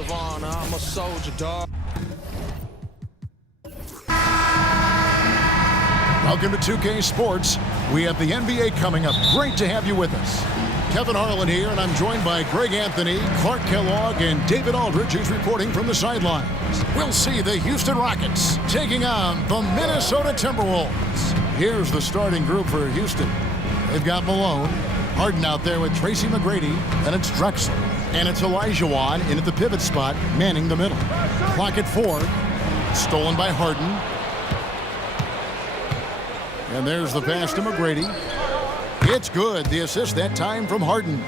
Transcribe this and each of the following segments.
of honor. I'm a soldier, dog. Welcome to 2K Sports. We have the NBA coming up. Great to have you with us. Kevin Harlan here, and I'm joined by Greg Anthony, Clark Kellogg, and David Aldridge, who's reporting from the sidelines. We'll see the Houston Rockets taking on the Minnesota Timberwolves. Here's the starting group for Houston. They've got Malone, Harden out there with Tracy McGrady, and it's Drexler. And it's Olajuwon in at the pivot spot, manning the middle. Clock at 4. Stolen by Harden. And there's the pass to McGrady. It's good. The assist that time from Harden.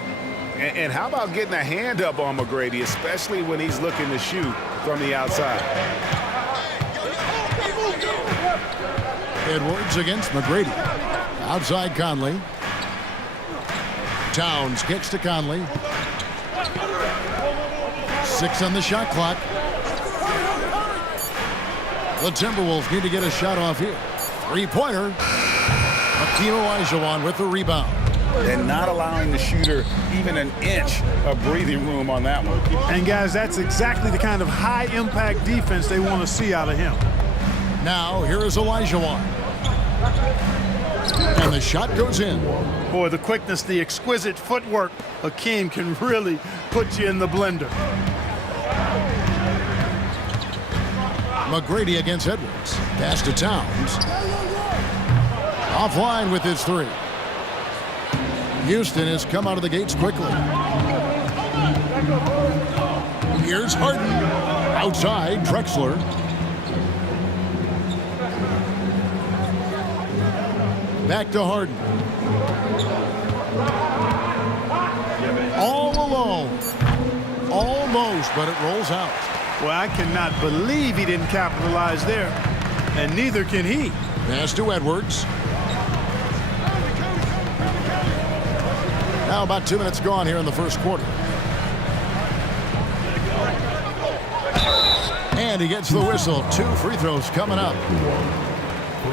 And how about getting a hand up on McGrady, especially when he's looking to shoot from the outside? Edwards against McGrady. Outside Conley. Towns kicks to Conley. 6 on the shot clock. The Timberwolves need to get a shot off here. Three-pointer. Hakeem Olajuwon with the rebound. And not allowing the shooter even an inch of breathing room on that one. And, guys, that's exactly the kind of high-impact defense they want to see out of him. Now, here is Olajuwon. And the shot goes in. Boy, the quickness, the exquisite footwork, Hakeem can really put you in the blender. McGrady against Edwards. Pass to Towns. Offline with his 3. Houston has come out of the gates quickly. Here's Harden. Outside, Drexler. Back to Harden. All alone. Almost, but it rolls out. Well, I cannot believe he didn't capitalize there, and neither can he. Pass to Edwards. Now about 2 minutes gone here in the first quarter. And he gets the whistle. 2 free throws coming up.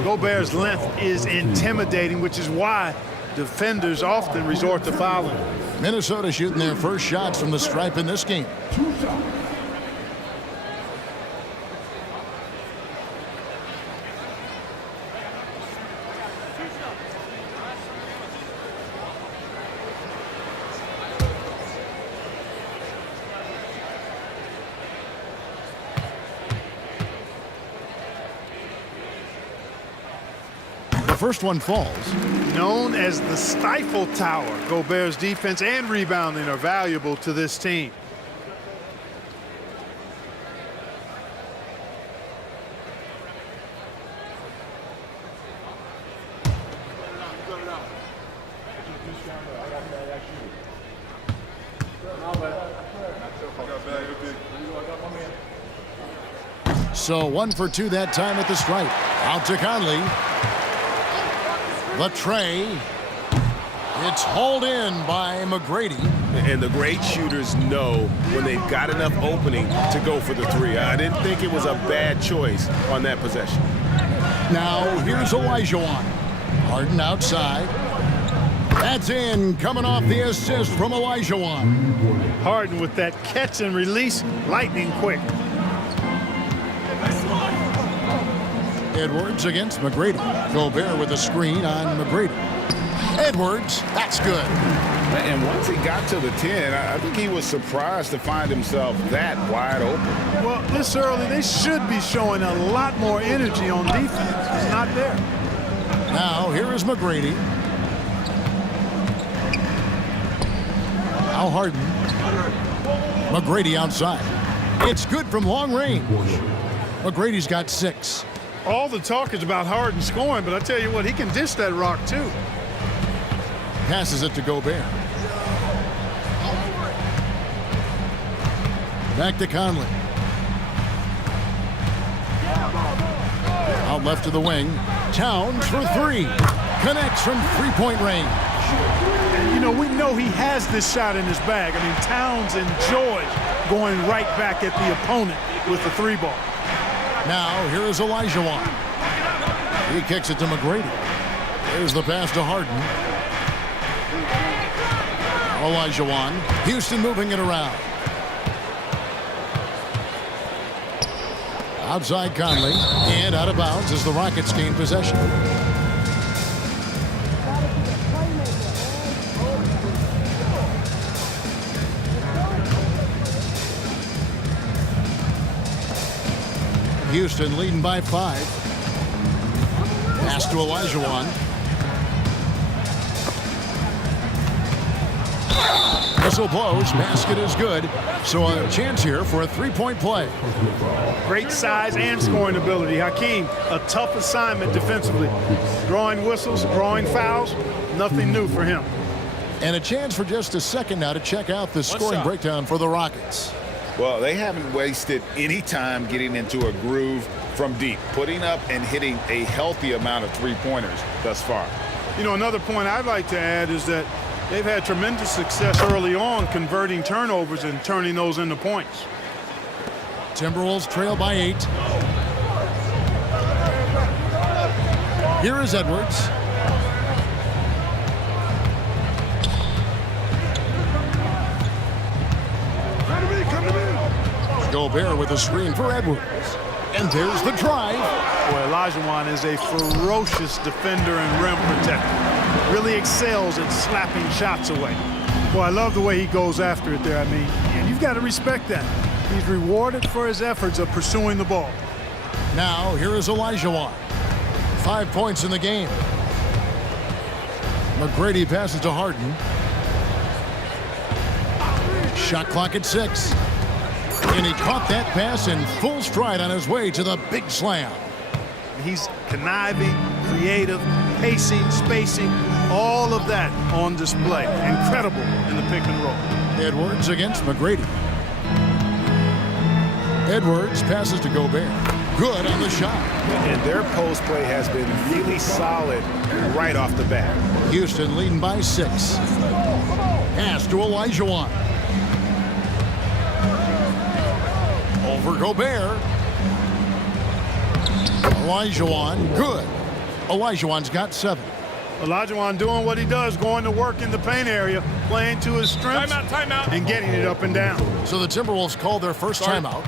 Gobert's length is intimidating, which is why defenders often resort to fouling. Minnesota shooting their first shots from the stripe in this game. First one falls. Known as the Stifle Tower, Gobert's defense and rebounding are valuable to this team. So 1 for 2 that time at the stripe. Out to Conley. The tray. It's hauled in by McGrady. And the great shooters know when they've got enough opening to go for the 3. I didn't think it was a bad choice on that possession. Now here's Olajuwon. Harden outside. That's in, coming off the assist from Olajuwon. Harden with that catch and release, lightning quick. Edwards against McGrady. Gobert with a screen on McGrady. Edwards, that's good. And once he got to the 10, I think he was surprised to find himself that wide open. Well, this early, they should be showing a lot more energy on defense. It's not there. Now, here is McGrady. Now Harden. McGrady outside. It's good from long range. McGrady's got 6. All the talk is about Harden scoring, but I tell you what, he can dish that rock too. Passes it to Gobert. Back to Conley. Out left to the wing. Towns for 3. Connects from three-point range. And, you know, we know he has this shot in his bag. I mean, Towns enjoys going right back at the opponent with the 3 ball. Now, here is Olajuwon. He kicks it to McGrady. There's the pass to Harden. Olajuwon. Houston moving it around. Outside Conley, and out of bounds as the Rockets gain possession. Houston leading by 5. Pass to Olajuwon. Whistle blows. Basket is good. So a chance here for a three-point play. Great size and scoring ability. Hakeem, a tough assignment defensively. Drawing whistles, drawing fouls, nothing new for him. And a chance for just a second now to check out the scoring breakdown for the Rockets. Well, they haven't wasted any time getting into a groove from deep, putting up and hitting a healthy amount of three-pointers thus far. You know, another point I'd like to add is that they've had tremendous success early on converting turnovers and turning those into points. Timberwolves trail by 8. Here is Edwards. Gobert with a screen for Edwards. And there's the drive. Boy, Olajuwon is a ferocious defender and rim protector. Really excels at slapping shots away. Boy, I love the way he goes after it there. I mean, and you've got to respect that. He's rewarded for his efforts of pursuing the ball. Now, here is Olajuwon. 5 points in the game. McGrady passes to Harden. Shot clock at 6. And he caught that pass in full stride on his way to the big slam. He's conniving, creative, pacing, spacing, all of that on display. Incredible in the pick and roll. Edwards against McGrady. Edwards passes to Gobert. Good on the shot. And their post play has been really solid right off the bat. Houston leading by 6. Pass to Olajuwon. Over Gobert. Olajuwon, good. Olajuwon's got 7. Olajuwon doing what he does, going to work in the paint area, playing to his strengths, Timeout. and getting it up and down. So the Timberwolves called their first timeout.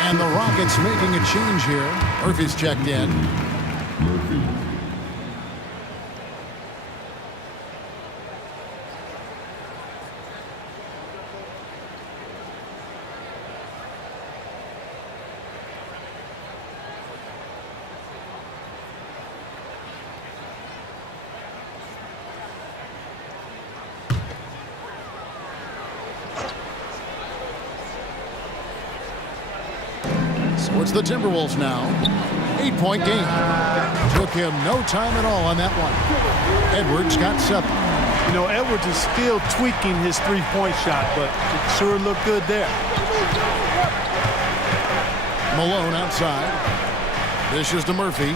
And the Rockets making a change here. Murphy's checked in. So it's the Timberwolves now. 8-point game. Took him no time at all on that one. Edwards got 7. You know, Edwards is still tweaking his three-point shot, but it sure looked good there. Malone outside. Dishes to Murphy.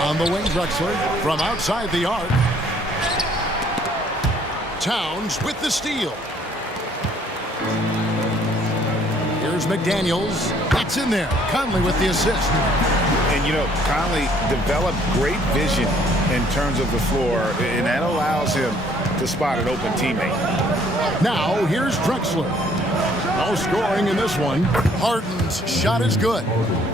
On the wing, Drexler from outside the arc. Towns with the steal. Here's Here's McDaniels. That's in there. Conley with the assist. And, you know, Conley developed great vision in terms of the floor, and that allows him to spot an open teammate. Now, here's Drexler. No scoring in this one. Harden's shot is good.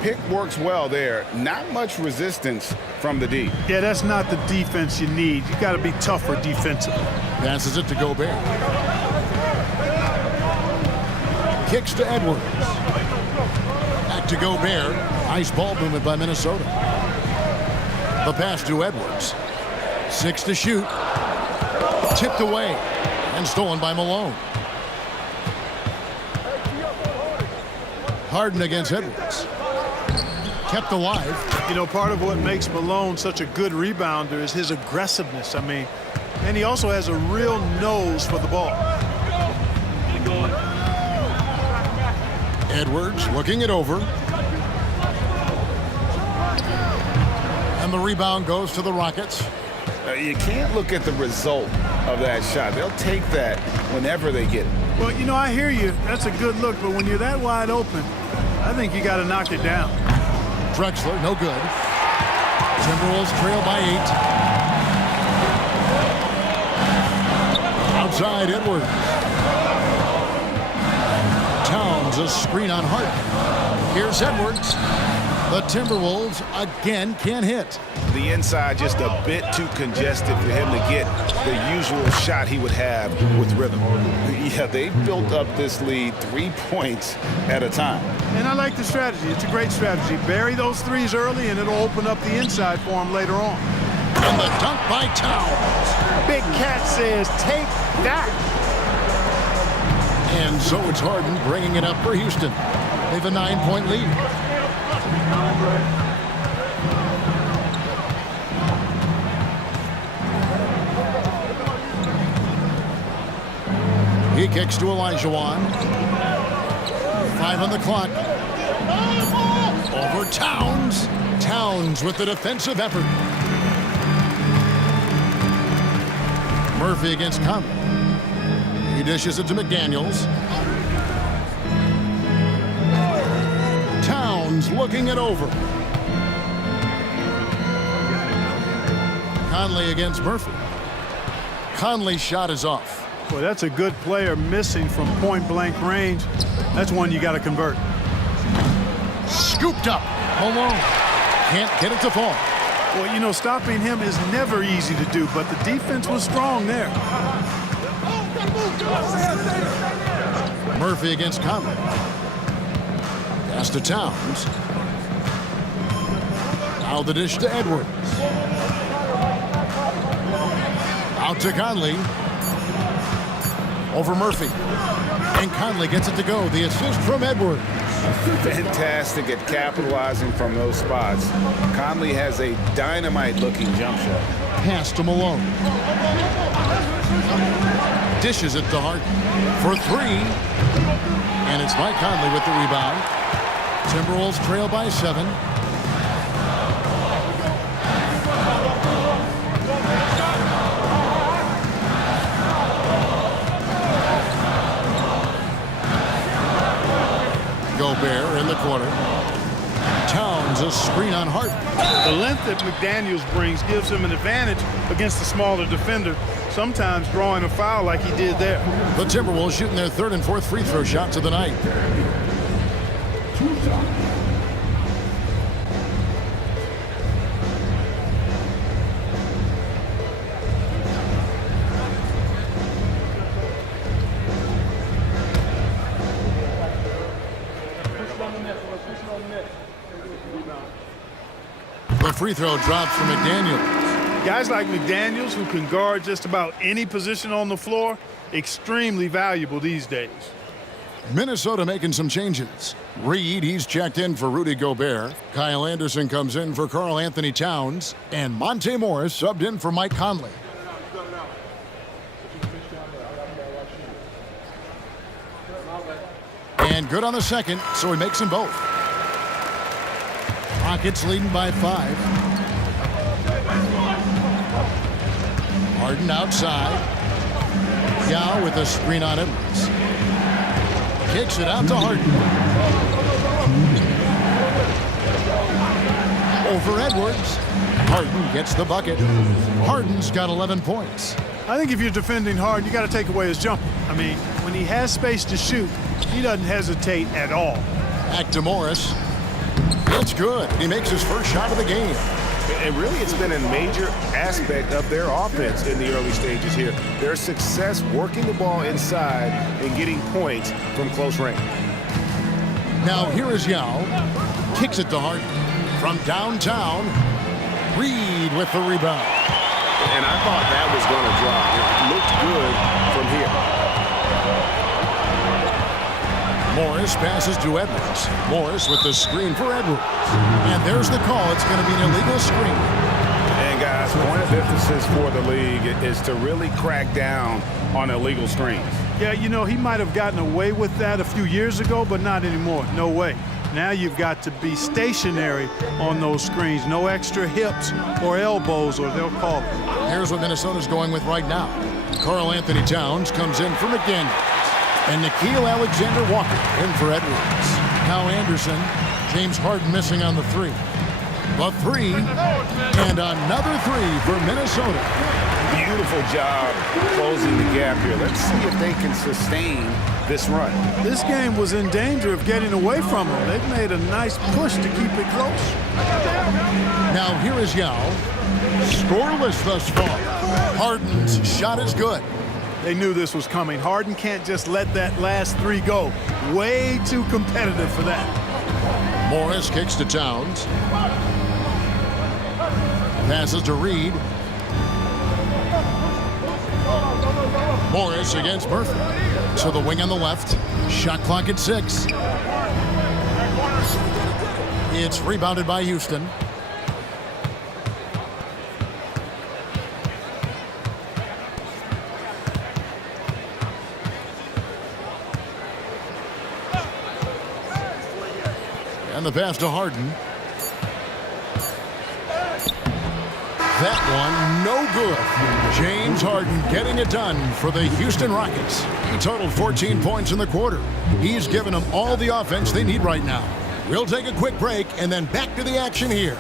Pick works well there. Not much resistance from the D. Yeah, that's not the defense you need. You got to be tougher defensively. Passes it to Gobert. Kicks to Edwards. Back to Gobert. Nice ball movement by Minnesota. The pass to Edwards. 6 to shoot. Tipped away and stolen by Malone. Harden against Edwards. Kept alive. You know, part of what makes Malone such a good rebounder is his aggressiveness. I mean, and he also has a real nose for the ball. Edwards looking it over. And the rebound goes to the Rockets. You can't look at the result of that shot. They'll take that whenever they get it. Well, you know, I hear you. That's a good look, but when you're that wide open, I think you got to knock it down. Drexler, no good. Timberwolves trail by 8. Outside, Edwards. Towns, a screen on Harden. Here's Edwards. The Timberwolves again can't hit. The inside just a bit too congested for him to get the usual shot he would have with rhythm. Yeah, they built up this lead 3 points at a time. And I like the strategy. It's a great strategy. Bury those threes early, and it'll open up the inside for him later on. And the dunk by Towns. Big Cat says, take that. And so it's Harden bringing it up for Houston. They have a 9-point lead. He kicks to Olajuwon. 5 on the clock. Over Towns. Towns with the defensive effort. Murphy against Conley. He dishes it to McDaniels. Towns looking it over. Conley against Murphy. Conley's shot is off. Boy, that's a good player missing from point-blank range. That's one you got to convert. Scooped up. Malone can't get it to fall. Well, you know, stopping him is never easy to do, but the defense was strong there. Murphy against Conley. Pass to Towns. Now the dish to Edwards. Out to Conley. Over Murphy. And Conley gets it to go. The assist from Edwards. Fantastic at capitalizing from those spots. Conley has a dynamite-looking jump shot. Pass to Malone. Dishes it to Harden for 3. And it's Mike Conley with the rebound. Timberwolves trail by 7. Gobert in the corner. Towns a screen on Harden. The length that McDaniels brings gives him an advantage against the smaller defender, sometimes drawing a foul like he did there. The Timberwolves shooting their 3rd and 4th free throw shots of the night. The free throw drops for McDaniels. Guys like McDaniels, who can guard just about any position on the floor, extremely valuable these days. Minnesota making some changes. Reed, he's checked in for Rudy Gobert. Kyle Anderson comes in for Karl Anthony Towns. And Monte Morris subbed in for Mike Conley. And good on the second, so he makes them both. Rockets leading by 5. Harden outside. Yao with a screen on Edwards. Kicks it out to Harden. Over Edwards. Harden gets the bucket. Harden's got 11 points. I think if you're defending Harden, you got to take away his jumper. I mean, when he has space to shoot, he doesn't hesitate at all. Back to Morris. It's good. He makes his first shot of the game. And really, it's been a major aspect of their offense in the early stages here. Their success working the ball inside and getting points from close range. Now here is Yao. Kicks it to Harden. From downtown, Reed with the rebound. And I thought that was going to drop. It looked good from here. Morris passes to Edwards. Morris with the screen for Edwards. And there's the call. It's going to be an illegal screen. And guys, point of emphasis for the league is to really crack down on illegal screens. Yeah, you know, he might have gotten away with that a few years ago, but not anymore. No way. Now you've got to be stationary on those screens. No extra hips or elbows, or they'll call it. Here's what Minnesota's going with right now. Karl Anthony Towns comes in for McDaniels. And Nickeil Alexander-Walker in for Edwards. Now Anderson. James Harden missing on the three. The three. And another three for Minnesota. Beautiful job closing the gap here. Let's see if they can sustain this run. This game was in danger of getting away from them. They've made a nice push to keep it close. Now here is Yao. Scoreless thus far. Harden's shot is good. They knew this was coming. Harden can't just let that last three go. Way too competitive for that. Morris kicks to Towns. Passes to Reed. Morris against Murphy. So the wing on the left. Shot clock at 6. It's rebounded by Houston. And the pass to Harden. That one, no good. James Harden getting it done for the Houston Rockets. He totaled 14 points in the quarter. He's given them all the offense they need right now. We'll take a quick break and then back to the action here.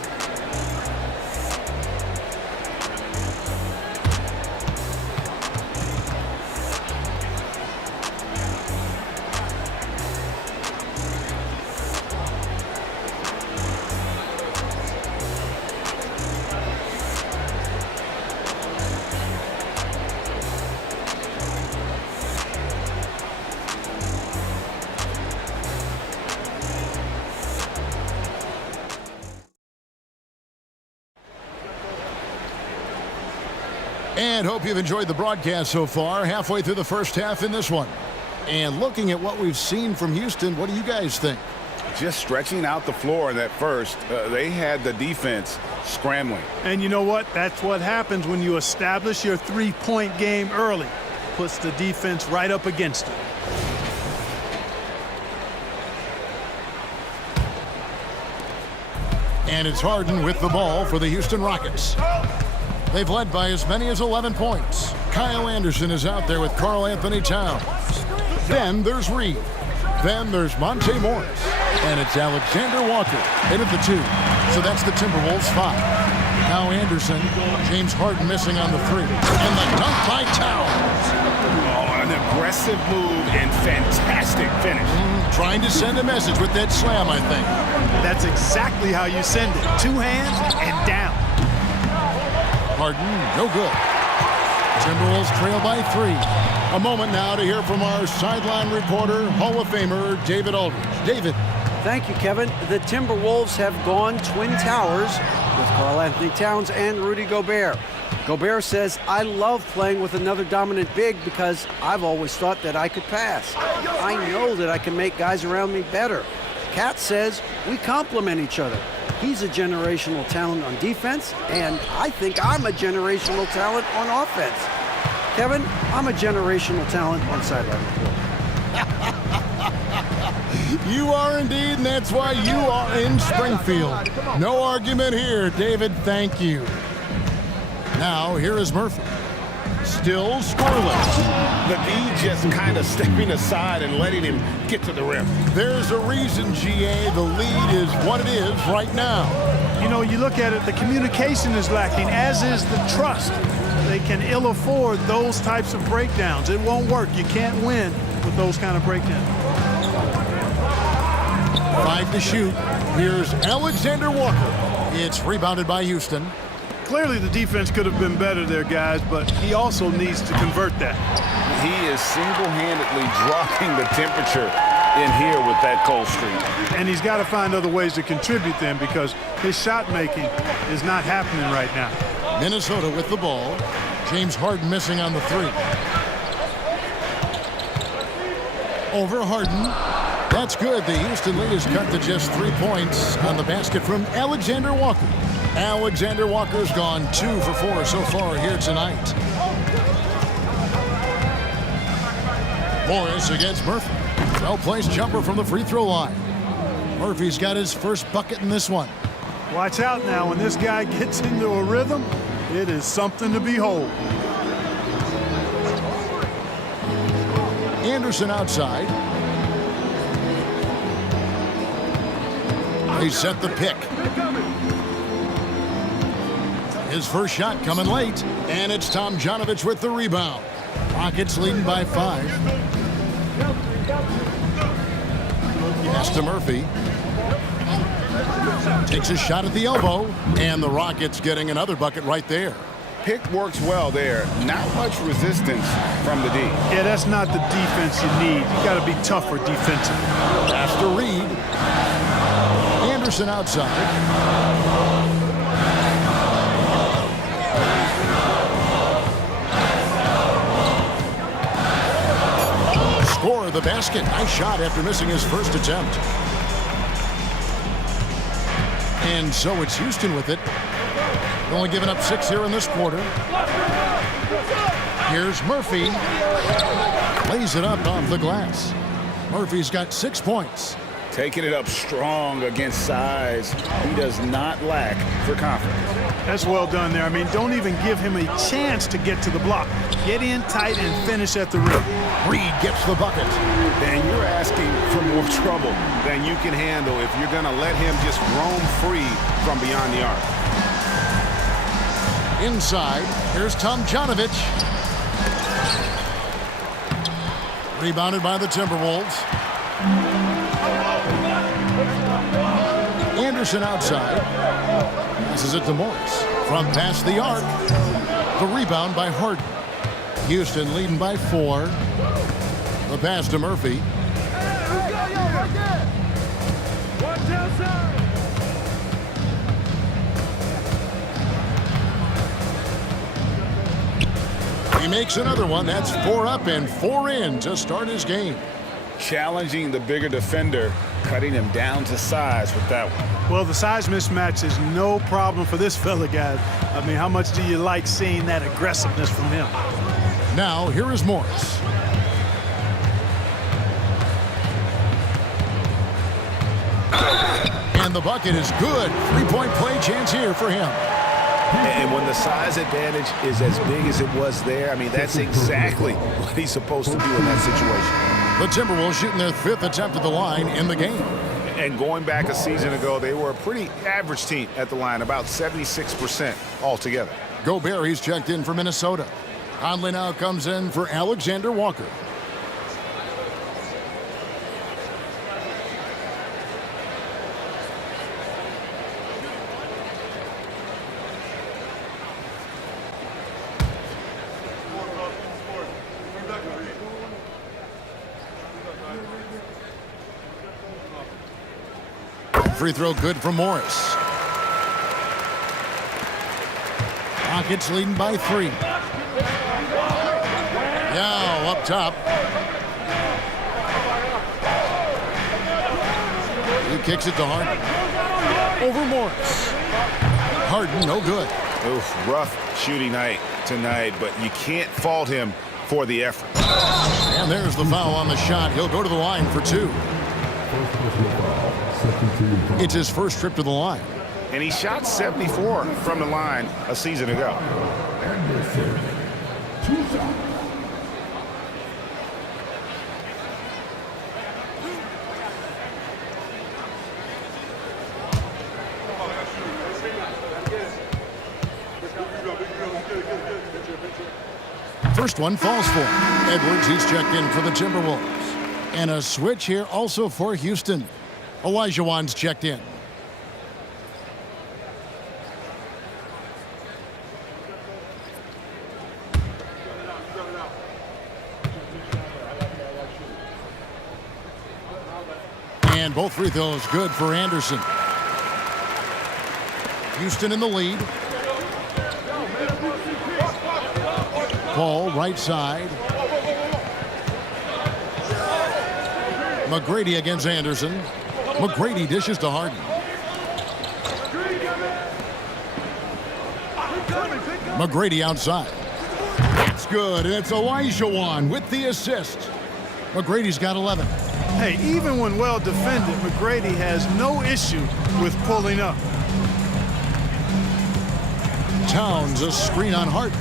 And hope you've enjoyed the broadcast so far. Halfway through the first half in this one. And looking at what we've seen from Houston, what do you guys think? Just stretching out the floor in that first. They had the defense scrambling. And you know what? That's what happens when you establish your three-point game early. Puts the defense right up against it. And it's Harden with the ball for the Houston Rockets. They've led by as many as 11 points. Kyle Anderson is out there with Karl Anthony Towns. Then there's Reed. Then there's Monte Morris. And it's Alexander Walker in at the 2. So that's the Timberwolves 5. Now Anderson, James Harden missing on the 3. And the dunk by Towns. Oh, an aggressive move and fantastic finish. Trying to send a message with that slam, I think. That's exactly how you send it. 2 hands and down. Harden, no good. Timberwolves trail by 3. A moment now to hear from our sideline reporter, Hall of Famer David Aldridge. David. Thank you, Kevin. The Timberwolves have gone Twin Towers with Karl Anthony Towns and Rudy Gobert. Gobert says, I love playing with another dominant big because I've always thought that I could pass. I know that I can make guys around me better. Cat says, we complement each other. He's a generational talent on defense, and I think I'm a generational talent on offense. Kevin, I'm a generational talent on sideline report. You are indeed, and that's why you are in Springfield. No argument here, David. Thank you. Now, here is Murphy. Still scoreless. The D just kind of stepping aside and letting him get to the rim. There's a reason, GA, the lead is what it is right now. You know, you look at it, the communication is lacking, as is the trust. They can ill afford those types of breakdowns. It won't work. You can't win with those kind of breakdowns. 5 to shoot. Here's Alexander Walker. It's rebounded by Houston. Clearly the defense could have been better there, guys, but he also needs to convert that. He is single-handedly dropping the temperature in here with that cold streak. And he's got to find other ways to contribute then, because his shot making is not happening right now. Minnesota with the ball. James Harden missing on the 3. Over Harden. That's good. The Houston lead is cut to just 3 points on the basket from Alexander Walker. Alexander Walker's gone 2 for 4 so far here tonight. Morris against Murphy. Well-placed jumper from the free throw line. Murphy's got his first bucket in this one. Watch out now. When this guy gets into a rhythm, it is something to behold. Anderson outside. They set the pick. His first shot coming late, and it's Tomjanovich with the rebound. Rockets leading by 5. Pass to Murphy. Takes a shot at the elbow, and the Rockets getting another bucket right there. Pick works well there. Not much resistance from the D. Yeah, that's not the defense you need. You got to be tougher defensively. Pass to Reed. Anderson outside. Score the basket. Nice shot after missing his first attempt. And so it's Houston with it. Only giving up 6 here in this quarter. Here's Murphy. Lays it up off the glass. Murphy's got 6 points. Taking it up strong against size. He does not lack for confidence. That's well done there. I mean, don't even give him a chance to get to the block. Get in tight and finish at the rim. Reed gets the bucket. And you're asking for more trouble than you can handle if you're going to let him just roam free from beyond the arc. Inside, here's Tomjanovich. Rebounded by the Timberwolves. Anderson outside. Passes it to Morris. From past the arc. The rebound by Harden. Houston leading by 4. The pass to Murphy. He makes another one. That's 4 up and 4 in to start his game. Challenging the bigger defender, cutting him down to size with that one. Well, the size mismatch is no problem for this fella, guys. I mean, how much do you like seeing that aggressiveness from him? Now, here is Morris. And the bucket is good. 3-point play chance here for him. And when the size advantage is as big as it was there, I mean, that's exactly what he's supposed to do in that situation. The Timberwolves shooting their 5th attempt at the line in the game. And going back a season ago, they were a pretty average team at the line, about 76% altogether. Gobert, he's checked in for Minnesota. Conley now comes in for Alexander Walker. Free throw good from Morris. Rockets leading by 3. Now up top. He kicks it to Harden. Over Morris. Harden, no good. Oof, rough shooting night tonight, but you can't fault him for the effort. And there's the foul on the shot. He'll go to the line for 2. It's his first trip to the line. And he shot 74 from the line a season ago. First one falls for Edwards. He's checked in for the Timberwolves. And a switch here also for Houston. Olajuwon's checked in. And both free throws good for Anderson. Houston in the lead. Ball right side. McGrady against Anderson. McGrady dishes to Harden. McGrady outside. That's good, and it's Olajuwon with the assist. McGrady's got 11. Hey, even when well defended, McGrady has no issue with pulling up. Towns a screen on Harden.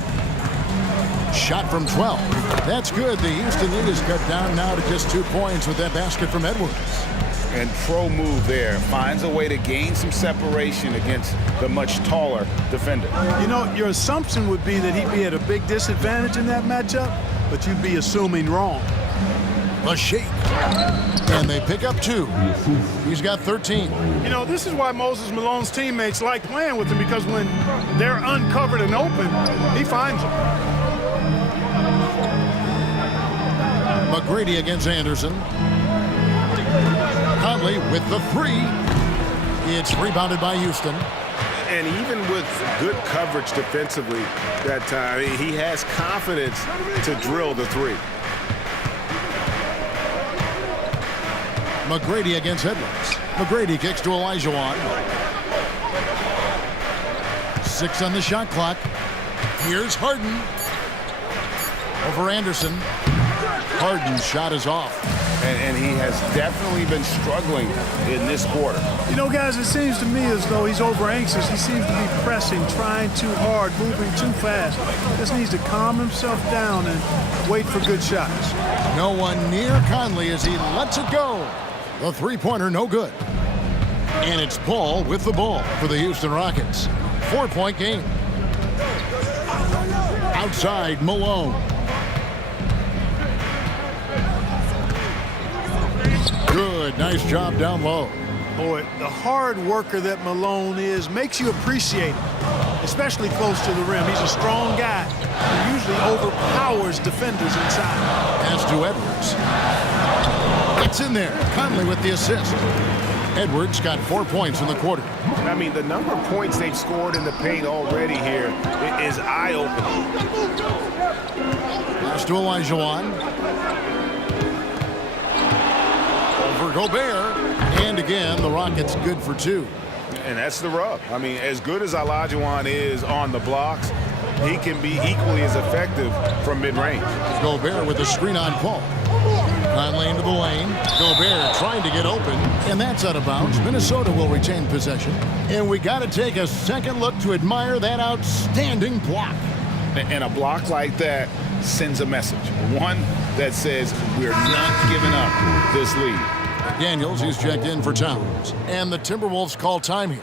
Shot from 12. That's good. The Houston lead is cut down now to just 2 points with that basket from Edwards. And pro move there. Finds a way to gain some separation against the much taller defender. You know, your assumption would be that he'd be at a big disadvantage in that matchup, but you'd be assuming wrong. A shake. And they pick up 2. He's got 13. You know, this is why Moses Malone's teammates like playing with him, because when they're uncovered and open, he finds them. McGrady against Anderson. Conley with the 3. It's rebounded by Houston. And even with good coverage defensively that time, he has confidence to drill the 3. McGrady against Edwards. McGrady kicks to Olajuwon. 6 on the shot clock. Here's Harden. Over Anderson. Harden's shot is off. And he has definitely been struggling in this quarter. You know, guys, it seems to me as though he's over anxious. He seems to be pressing, trying too hard, moving too fast. Just needs to calm himself down and wait for good shots. No one near Conley as he lets it go. The three-pointer no good. And it's Paul with the ball for the Houston Rockets. 4-point game. Outside, Malone. Good, nice job down low. Boy, the hard worker that Malone is makes you appreciate it, especially close to the rim. He's a strong guy who usually overpowers defenders inside. Pass to Edwards. It's in there. Conley with the assist. Edwards got 4 points in the quarter. I mean, the number of points they've scored in the paint already here is eye-opening. Pass to Olajuwon. For Gobert, and again the Rockets good for 2. And that's the rub. I mean, as good as Olajuwon is on the blocks, he can be equally as effective from mid-range. Gobert with a screen on Paul. Conley into the lane. Gobert trying to get open, and that's out of bounds. Minnesota will retain possession. And we got to take a second look to admire that outstanding block. And a block like that sends a message. One that says we're not giving up this lead. Daniels, he's checked in for Towns. And the Timberwolves call time here.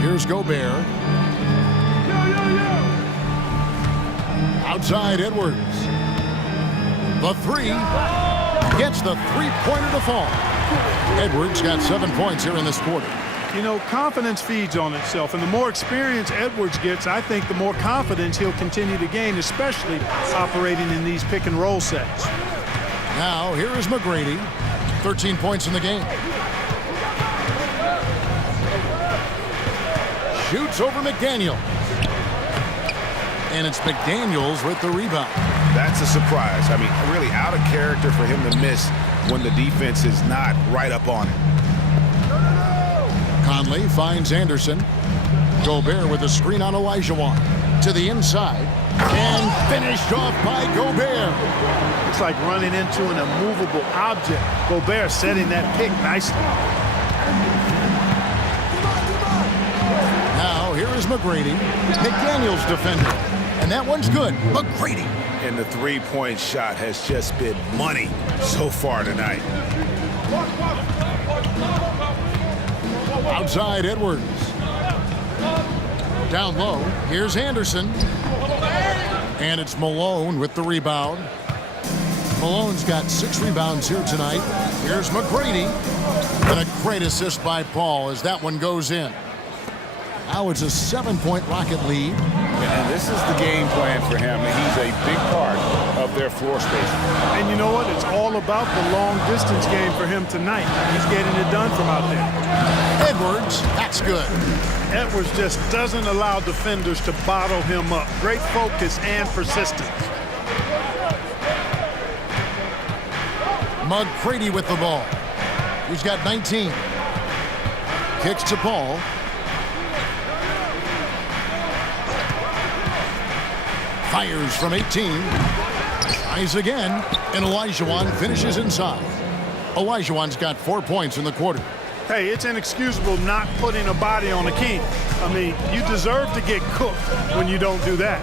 Here's Gobert. Outside Edwards. The three. Gets the three-pointer to fall. Edwards got 7 points here in this quarter. You know, confidence feeds on itself, and the more experience Edwards gets, I think the more confidence he'll continue to gain, especially operating in these pick-and-roll sets. Now, here is McGrady. 13 points in the game. Shoots over McDaniel. And it's McDaniels with the rebound. That's a surprise. I mean, really out of character for him to miss when the defense is not right up on it. Conley finds Anderson. Gobert with a screen on Olajuwon. To the inside. And finished off by Gobert. It's like running into an immovable object. Gobert setting that pick nicely. Now, here is McGrady. McDaniels defending. And that one's good. McGrady. And the three-point shot has just been money so far tonight. Outside Edwards. Down low. Here's Anderson. And it's Malone with the rebound. Malone's got 6 rebounds here tonight. Here's McGrady. And a great assist by Paul as that one goes in. Now it's a 7-point Rocket lead. And this is the game plan for him. He's a big part of their floor space. And you know what? It's all about the long-distance game for him tonight. He's getting it done from out there. Edwards, that's good. Edwards just doesn't allow defenders to bottle him up. Great focus and persistence. McGrady with the ball. He's got 19. Kicks to Paul. Fires from 18. Tries again. And Olajuwon finishes inside. Olajuwon's got 4 points in the quarter. Hey, it's inexcusable not putting a body on the king. I mean, you deserve to get cooked when you don't do that.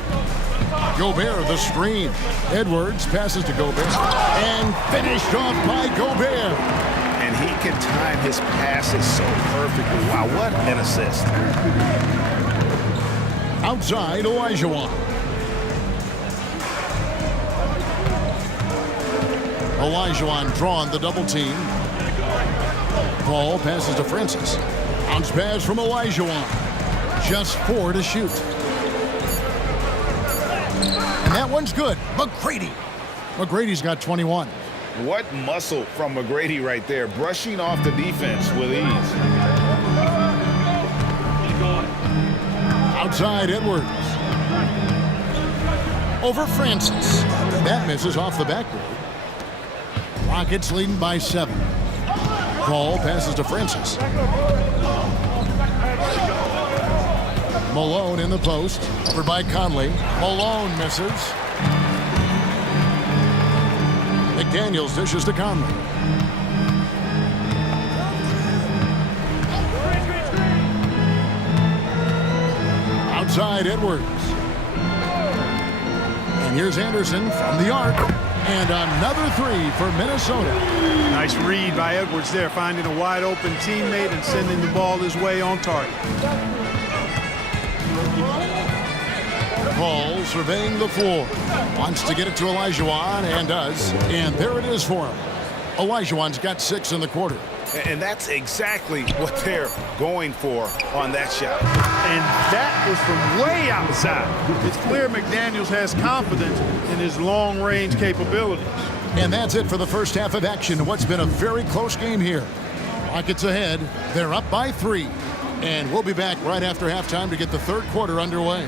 Gobert, the screen. Edwards passes to Gobert. And finished off by Gobert. And he can time his passes so perfectly. Wow, what an assist. Outside, Olajuwon. Olajuwon drawn the double team. Paul passes to Francis. Bounce pass from Olajuwon. Just 4 to shoot. And that one's good. McGrady. McGrady's got 21. What muscle from McGrady right there, brushing off the defense with ease. Outside Edwards. Over Francis. That misses off the backboard. Rockets leading by 7. Paul passes to Francis. Malone in the post. Covered by Conley. Malone misses. McDaniels dishes to Conley. Outside Edwards. And here's Anderson from the arc. And another 3 for Minnesota. Nice read by Edwards there, finding a wide open teammate and sending the ball his way on target. Paul surveying the floor. Wants to get it to Olajuwon and does. And there it is for him. Olajuwon's got 6 in the quarter. And that's exactly what they're going for on that shot. And that was from way outside. It's clear McDaniels has confidence in his long-range capabilities. And that's it for the first half of action. What's been a very close game here. Rockets ahead. They're up by 3. And we'll be back right after halftime to get the third quarter underway.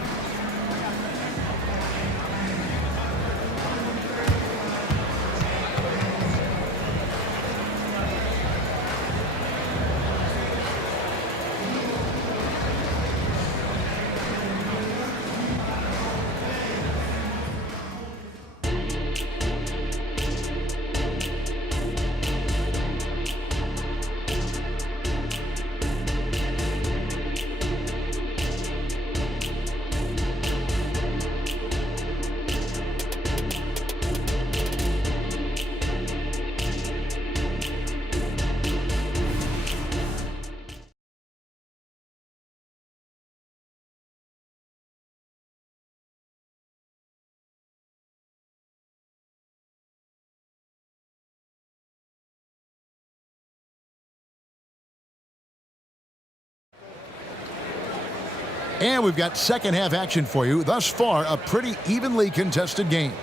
And we've got second half action for you. Thus far, a pretty evenly contested game.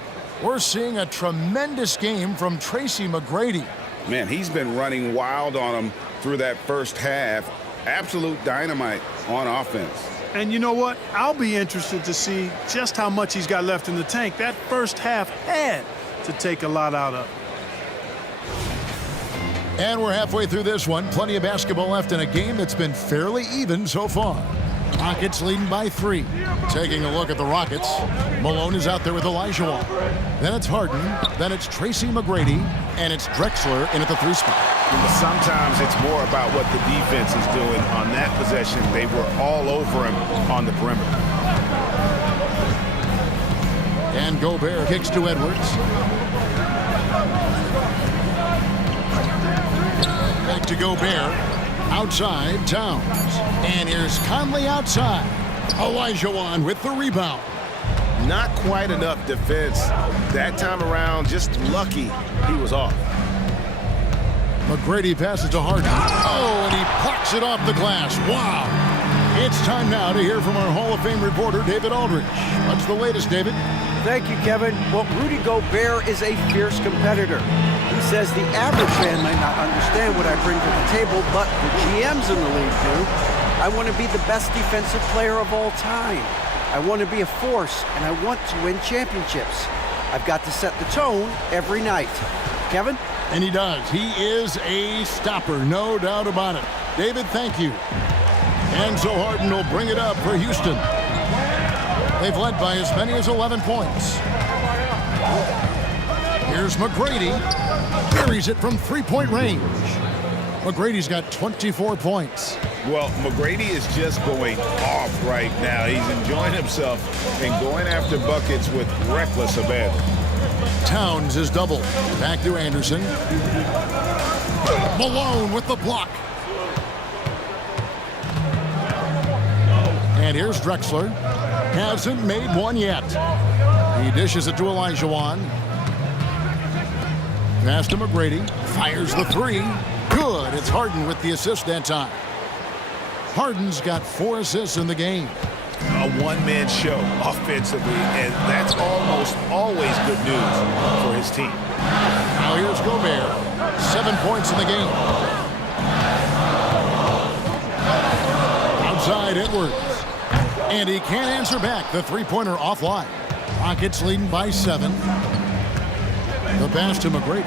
We're seeing a tremendous game from Tracy McGrady. Man, he's been running wild on him through that first half. Absolute dynamite on offense. And you know what? I'll be interested to see just how much he's got left in the tank. That first half had to take a lot out of. And we're halfway through this one. Plenty of basketball left in a game that's been fairly even so far. Rockets leading by 3. Taking a look at the Rockets. Malone is out there with Olajuwon. Then it's Harden. Then it's Tracy McGrady. And it's Drexler in at the 3 spot. Sometimes it's more about what the defense is doing on that possession. They were all over him on the perimeter. And Gobert kicks to Edwards. Back to Gobert. Outside, Towns. And here's Conley outside. Olajuwon with the rebound. Not quite enough defense that time around. Just lucky he was off. McGrady passes to Harden. Oh, and he plucks it off the glass. Wow. It's time now to hear from our Hall of Fame reporter, David Aldridge. What's the latest, David? Thank you, Kevin. Well, Rudy Gobert is a fierce competitor. He says the average fan might not understand what I bring to the table, but the GMs in the league do. I want to be the best defensive player of all time. I want to be a force, and I want to win championships. I've got to set the tone every night. Kevin? And he does. He is a stopper, no doubt about it. David, thank you. And so Harden will bring it up for Houston. They've led by as many as 11 points. Here's McGrady. Carries it from 3-point range. McGrady's got 24 points. Well, McGrady is just going off right now. He's enjoying himself and going after buckets with reckless abandon. Towns is doubled. Back to Anderson. Malone with the block. And here's Drexler. Hasn't made one yet. He dishes it to Olajuwon. Pass to McGrady. Fires the 3. Good. It's Harden with the assist that time. Harden's got 4 assists in the game. A one-man show offensively, and that's almost always good news for his team. Now here's Gobert. 7 points in the game. Outside Edwards. And he can't answer back. The 3-pointer offline. Rockets leading by 7. The pass to McGrady.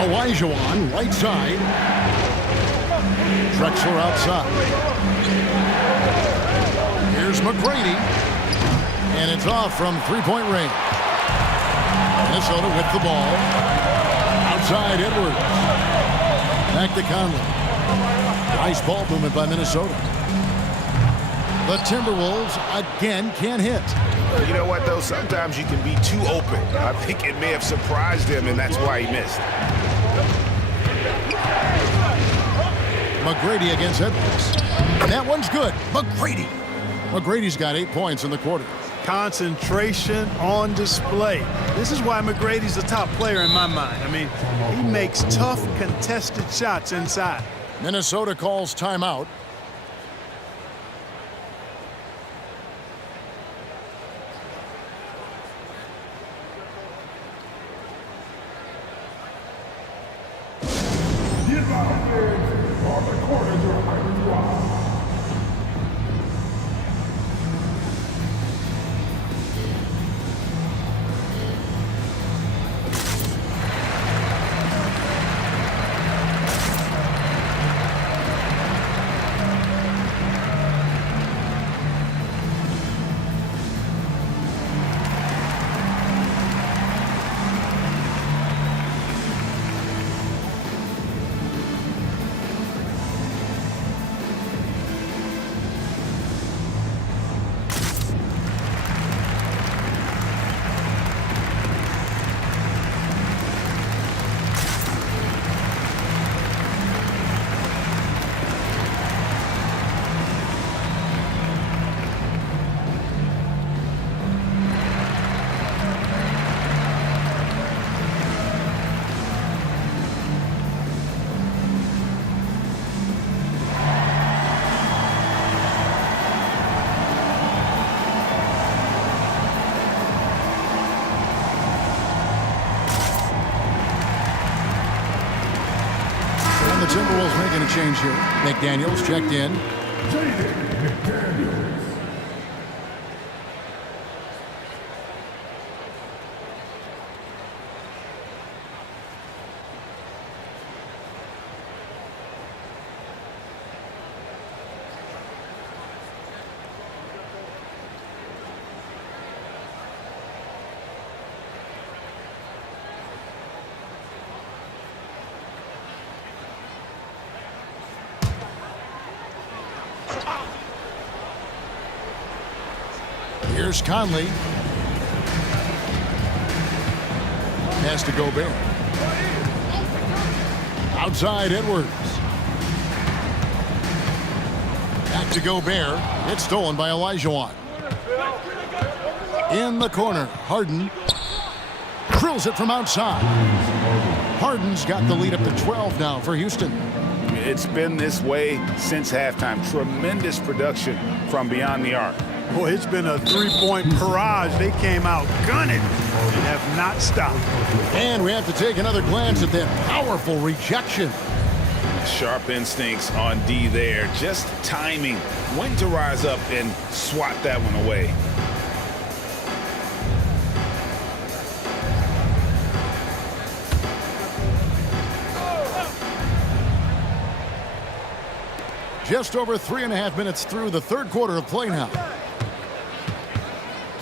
Olajuwon, right side. Drexler outside. Here's McGrady. And it's off from 3-point range. Minnesota with the ball. Outside Edwards. Back to Conley. Nice ball movement by Minnesota. The Timberwolves again can't hit. You know what, though? Sometimes you can be too open. I think it may have surprised him, and that's why he missed. McGrady against Edwards. That one's good. McGrady. McGrady's got 8 points in the quarter. Concentration on display. This is why McGrady's the top player in my mind. I mean, he makes tough, contested shots inside. Minnesota calls timeout. Timberwolves making a change here. McDaniels checked in. Here's Conley. Pass to Gobert. Outside Edwards. Back to Gobert. It's stolen by Olajuwon. In the corner, Harden drills it from outside. Harden's got the lead up to 12 now for Houston. It's been this way since halftime. Tremendous production from beyond the arc. Boy, it's been a three-point barrage. They came out gunning and have not stopped. And we have to take another glance at that powerful rejection. Sharp instincts on D there. Just timing when to rise up and swat that one away. Just over 3.5 minutes through the third quarter of play now.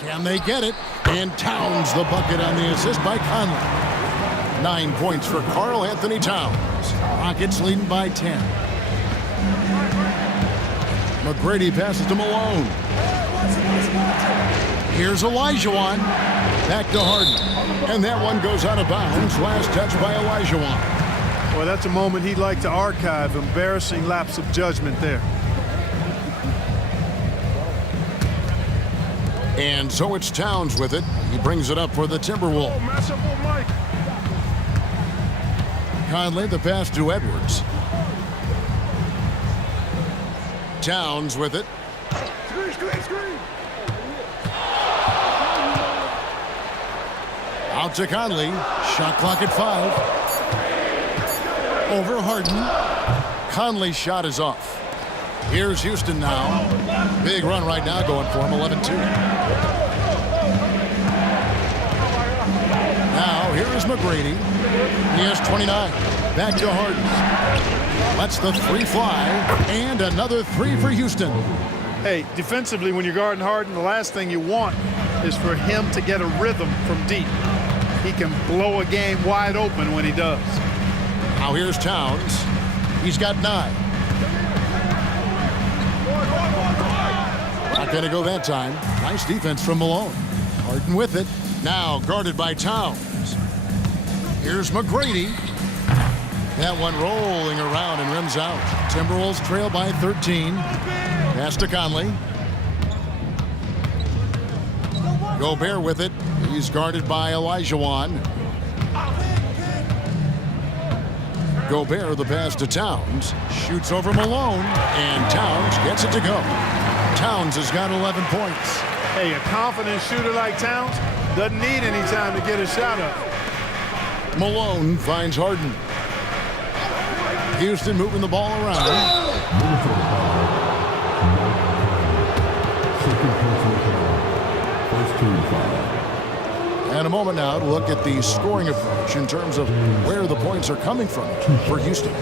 Can they get it? And Towns the bucket on the assist by Conley. 9 points for Karl Anthony Towns. Rockets leading by 10. McGrady passes to Malone. Here's Olajuwon. Back to Harden. And that one goes out of bounds. Last touch by Olajuwon. Well, that's a moment he'd like to archive. Embarrassing lapse of judgment there. And so it's Towns with it. He brings it up for the Timberwolves. Conley, the pass to Edwards. Towns with it. Out to Conley. Shot clock at 5. Over Harden. Conley's shot is off. Here's Houston now. Big run right now going for him, 11-2. Now, here is McGrady. He has 29. Back to Harden. Lets the three fly. And another three for Houston. Hey, defensively, when you're guarding Harden, the last thing you want is for him to get a rhythm from deep. He can blow a game wide open when he does. Now here's Towns. He's got 9. Not going to go that time. Nice defense from Malone. Harden with it. Now guarded by Towns. Here's McGrady. That one rolling around and rims out. Timberwolves trail by 13. Pass to Conley. Gobert with it. He's guarded by Olajuwon. Gobert the pass to Towns. Shoots over Malone. And Towns gets it to go. Towns has got 11 points. Hey, a confident shooter like Towns doesn't need any time to get a shot up. Malone finds Harden. Houston moving the ball around. And a moment now to look at the scoring approach in terms of where the points are coming from for Houston.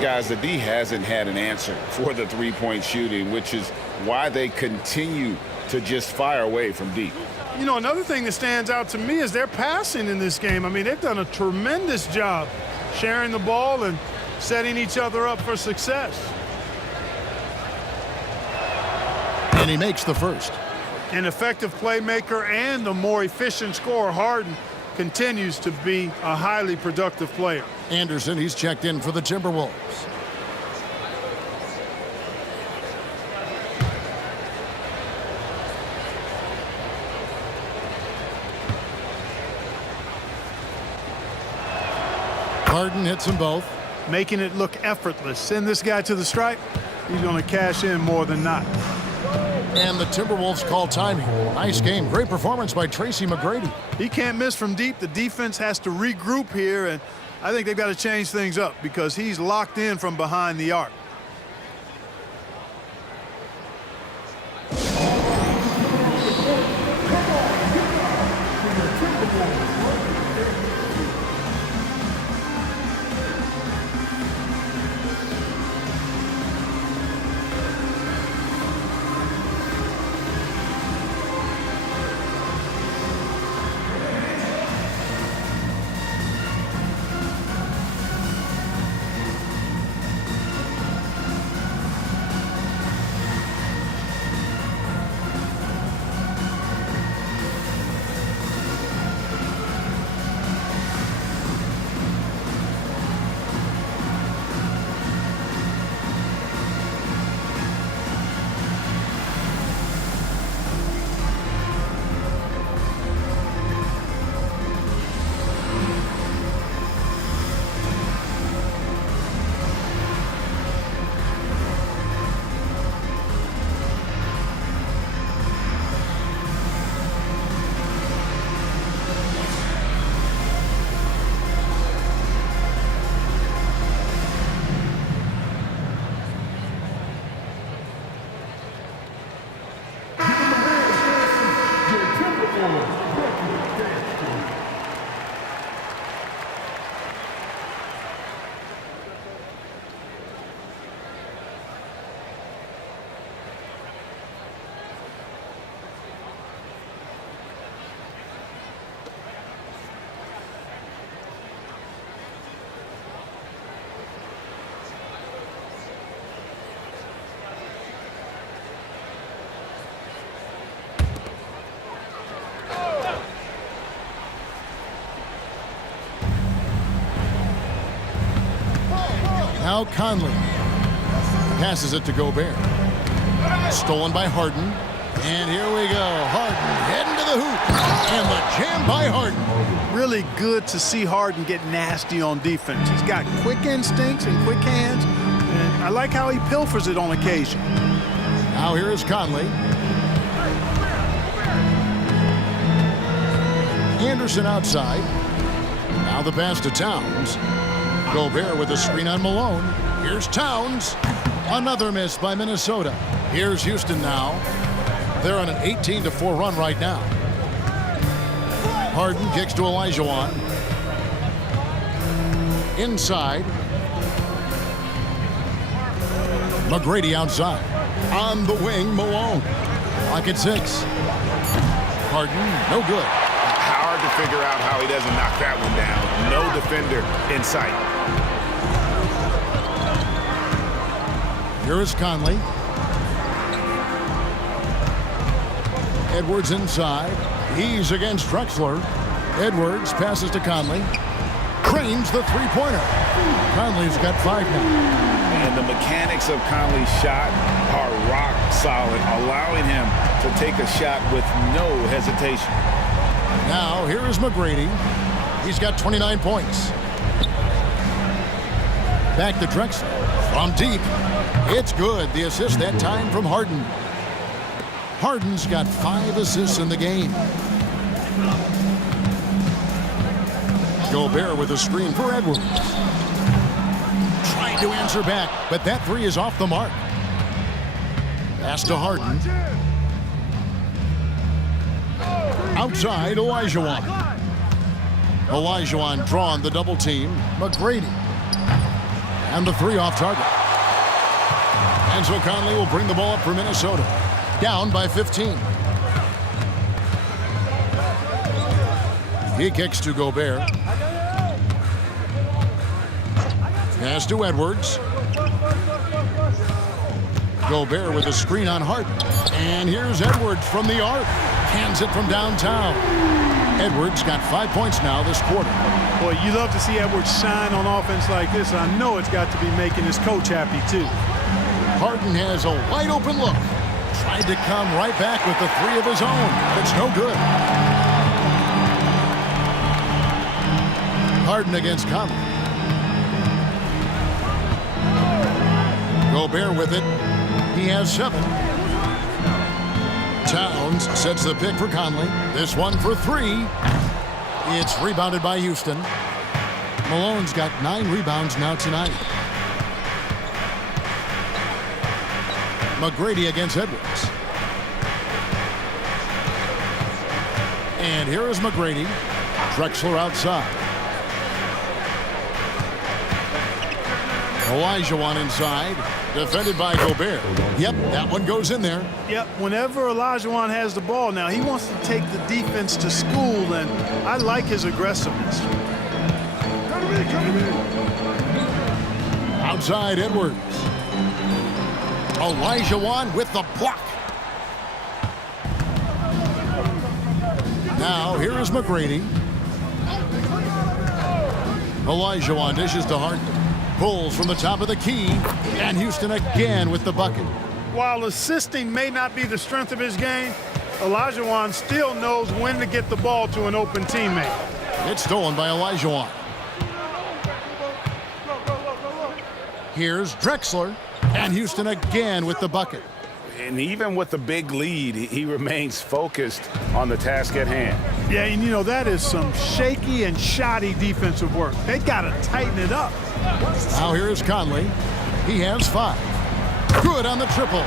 Guys, the D hasn't had an answer for the three-point shooting, which is why they continue to just fire away from deep. You know, another thing that stands out to me is their passing in this game. I mean, they've done a tremendous job sharing the ball and setting each other up for success. And he makes the first. An effective playmaker and a more efficient scorer, Harden continues to be a highly productive player. Anderson, he's checked in for the Timberwolves. Harden hits them both. Making it look effortless. Send this guy to the stripe. He's going to cash in more than not. And the Timberwolves call timing. Nice game. Great performance by Tracy McGrady. He can't miss from deep. The defense has to regroup here, and I think they've got to change things up because he's locked in from behind the arc. Now Conley passes it to Gobert. Stolen by Harden. And here we go. Harden heading to the hoop. And the jam by Harden. Really good to see Harden get nasty on defense. He's got quick instincts and quick hands. And I like how he pilfers it on occasion. Now here is Conley. Anderson outside. Now the pass to Towns. Gobert with a screen on Malone. Here's Towns. Another miss by Minnesota. Here's Houston now. They're on an 18-4 run right now. Harden kicks to Olajuwon. Inside. McGrady outside. On the wing, Malone. Clock at 6. Harden, no good. Hard to figure out how he doesn't knock that one down. No defender in sight. Here is Conley. Edwards inside. He's against Drexler. Edwards passes to Conley. Cranes the three-pointer. Conley's got 5 now. And the mechanics of Conley's shot are rock solid, allowing him to take a shot with no hesitation. Now, here is McGrady. He's got 29 points. Back to Drexler. From deep. It's good. The assist that time from Harden. Harden's got 5 assists in the game. Gobert with a screen for Edwards. Trying to answer back, but that 3 is off the mark. Pass to Harden. Outside, Olajuwon. Olajuwon drawn the double team. McGrady. And the 3 off target. And so Conley will bring the ball up for Minnesota. Down by 15. He kicks to Gobert. Pass to Edwards. Gobert with a screen on Harden. And here's Edwards from the arc. Hands it from downtown. Edwards got 5 points now this quarter. Boy, you love to see Edwards shine on offense like this. I know it's got to be making his coach happy, too. Harden has a wide open look. Tried to come right back with the 3 of his own, but it's no good. Harden against Conley. Gobert with it. He has 7. Towns sets the pick for Conley. This one for 3. It's rebounded by Houston. Malone's got 9 rebounds now tonight. McGrady against Edwards. And here is McGrady. Drexler outside. Olajuwon inside. Defended by Gobert. Yep, that one goes in there. Yep, whenever Olajuwon has the ball now, he wants to take the defense to school, and I like his aggressiveness. Outside Edwards. Olajuwon with the block. Now here is McGrady. Olajuwon dishes to Harden. Pulls from the top of the key, and Houston again with the bucket. While assisting may not be the strength of his game, Olajuwon still knows when to get the ball to an open teammate. It's stolen by Olajuwon. Here's Drexler, and Houston again with the bucket. And even with the big lead, he remains focused on the task at hand. Yeah, and you know, that is some shaky and shoddy defensive work. They got to tighten it up. Now here is Conley. He has 5. Good on the triple.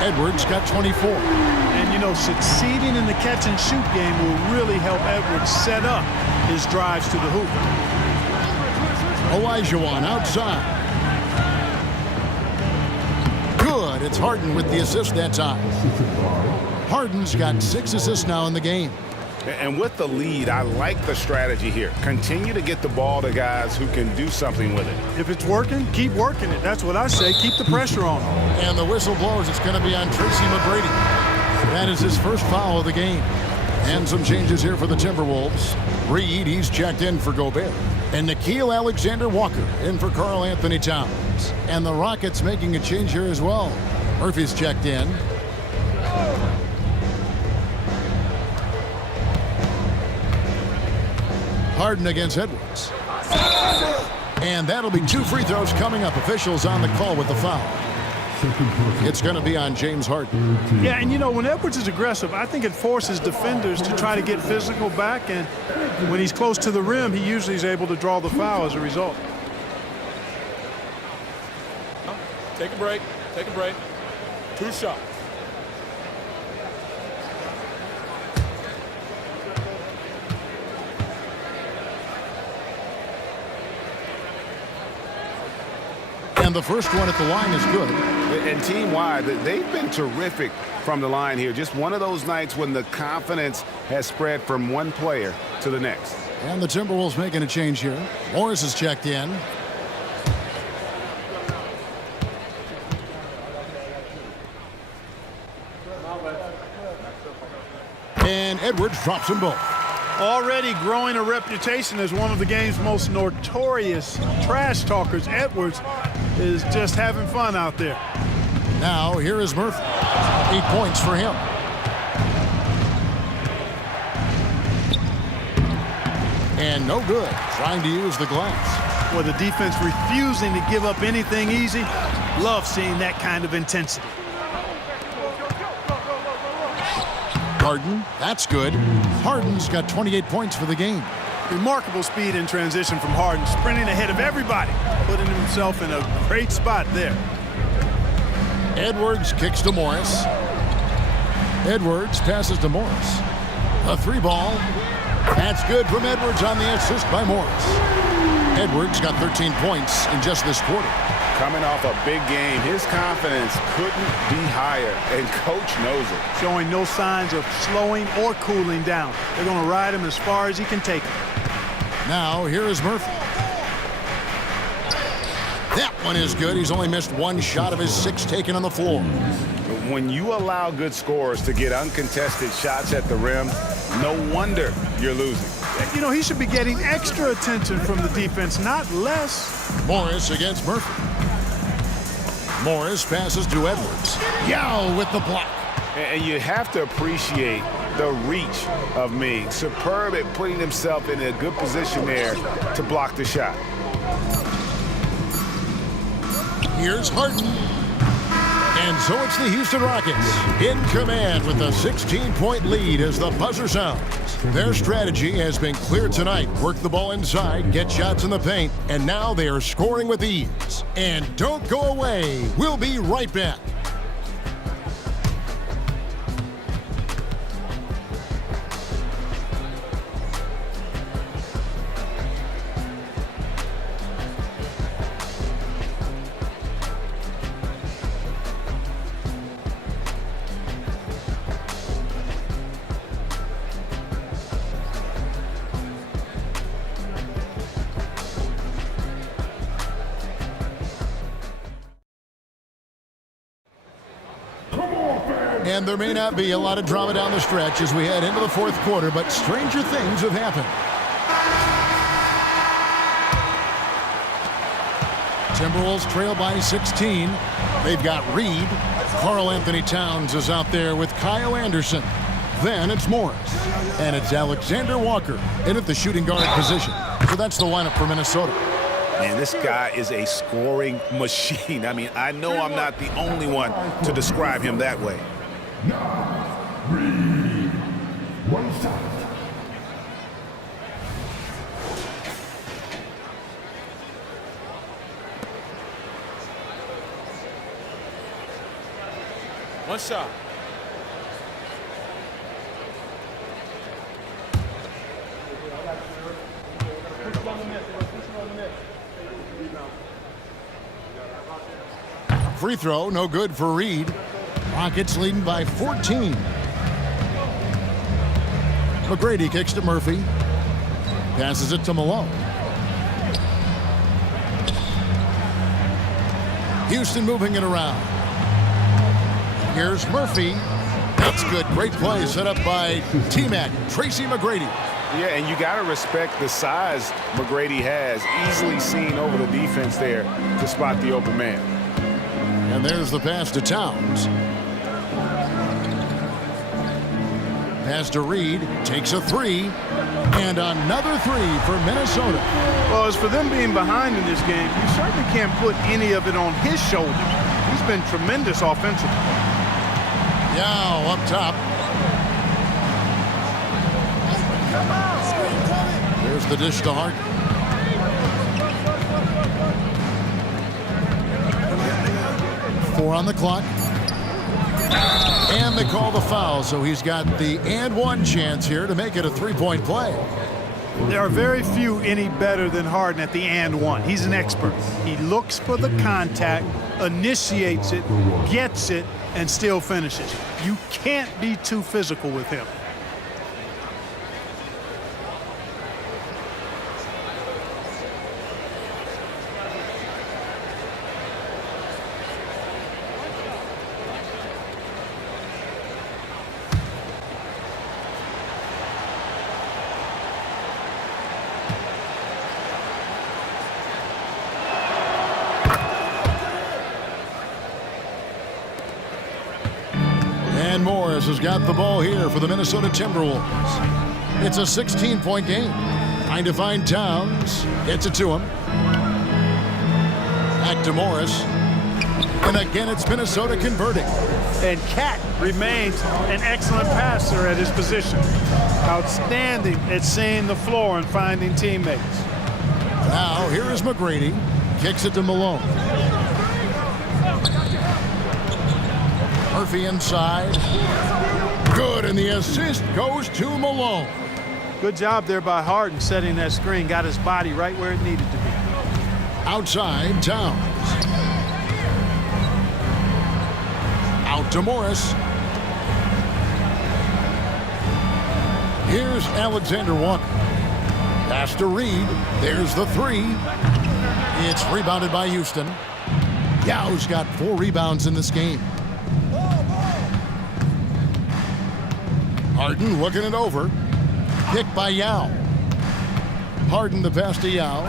Edwards got 24. And you know, succeeding in the catch and shoot game will really help Edwards set up his drives to the hoop. Olajuwon outside. Good. It's Harden with the assist that time. Harden's got 6 assists now in the game. And with the lead, I like the strategy here. Continue to get the ball to guys who can do something with it. If it's working, keep working it. That's what I say. Keep the pressure on him. And the whistle blows. It's going to be on Tracy McGrady. That is his first foul of the game. And some changes here for the Timberwolves. Reed, he's checked in for Gobert. And Nickeil Alexander-Walker in for Karl Anthony Towns. And the Rockets making a change here as well. Murphy's checked in. Harden against Edwards. And that'll be 2 free throws coming up. Officials on the call with the foul. It's going to be on James Harden. Yeah, and you know, when Edwards is aggressive, I think it forces defenders to try to get physical back, and when he's close to the rim, he usually is able to draw the foul as a result. Take a break. Take a break. 2 shots. And the first one at the line is good. And team-wide, they've been terrific from the line here. Just one of those nights when the confidence has spread from one player to the next. And the Timberwolves making a change here. Morris is checked in. And Edwards drops them both. Already growing a reputation as one of the game's most notorious trash talkers, Edwards is just having fun out there. Now here is Murphy. 8 points for him. And no good. Trying to use the glass. With the defense refusing to give up anything easy. Love seeing that kind of intensity. Harden, that's good. Harden's got 28 points for the game. Remarkable speed in transition from Harden, sprinting ahead of everybody, putting himself in a great spot there. Edwards kicks to Morris. Edwards passes to Morris. A 3-ball. That's good from Edwards on the assist by Morris. Edwards got 13 points in just this quarter. Coming off a big game, his confidence couldn't be higher, and coach knows it. Showing no signs of slowing or cooling down. They're going to ride him as far as he can take him. Now here is Murphy. That one is good. He's only missed 1 shot of his 6 taken on the floor. When you allow good scorers to get uncontested shots at the rim, no wonder you're losing. You know, he should be getting extra attention from the defense, not less. Morris against Murphy. Morris passes to Edwards. Yao with the block. And you have to appreciate the reach of Ming. Superb at putting himself in a good position there to block the shot. Here's Harden. And so it's the Houston Rockets in command with a 16-point lead as the buzzer sounds. Their strategy has been clear tonight. Work the ball inside, get shots in the paint, and now they are scoring with ease. And don't go away. We'll be right back. And there may not be a lot of drama down the stretch as we head into the fourth quarter, but stranger things have happened. Timberwolves trail by 16. They've got Reed. Karl Anthony Towns is out there with Kyle Anderson. Then it's Morris. And it's Alexander Walker in at the shooting guard position. So that's the lineup for Minnesota. Man, this guy is a scoring machine. I mean, I know I'm not the only one to describe him that way. Reed, one shot. One shot. Free throw, no good for Reed. Rockets leading by 14. McGrady kicks to Murphy. Passes it to Malone. Houston moving it around. Here's Murphy. That's good. Great play set up by T-Mac, Tracy McGrady. Yeah, and you got to respect the size McGrady has. Easily seen over the defense there to spot the open man. And there's the pass to Towns. Pass to Reed, takes a three, and another three for Minnesota. Well, as for them being behind in this game, you certainly can't put any of it on his shoulders. He's been tremendous offensively. Yao up top. There's the dish to Hart. Four on the clock. And they call the foul, so he's got the and one chance here to make it a three-point play. There are very few any better than Harden at the and one. He's an expert. He looks for the contact, initiates it, gets it, and still finishes. You can't be too physical with him. And Morris has got the ball here for the Minnesota Timberwolves. It's a 16-point game. Trying to find Towns. Gets it to him. Back to Morris. And again, it's Minnesota converting. And Cat remains an excellent passer at his position. Outstanding at seeing the floor and finding teammates. Now, here is McGrady. Kicks it to Malone. Murphy inside. Good, and the assist goes to Malone. Good job there by Harden setting that screen. Got his body right where it needed to be. Outside, Towns. Out to Morris. Here's Alexander Walker. Pass to Reed. There's the three. It's rebounded by Houston. Yao's got 4 rebounds in this game. Harden looking it over. Kick by Yao. Harden the pass to Yao.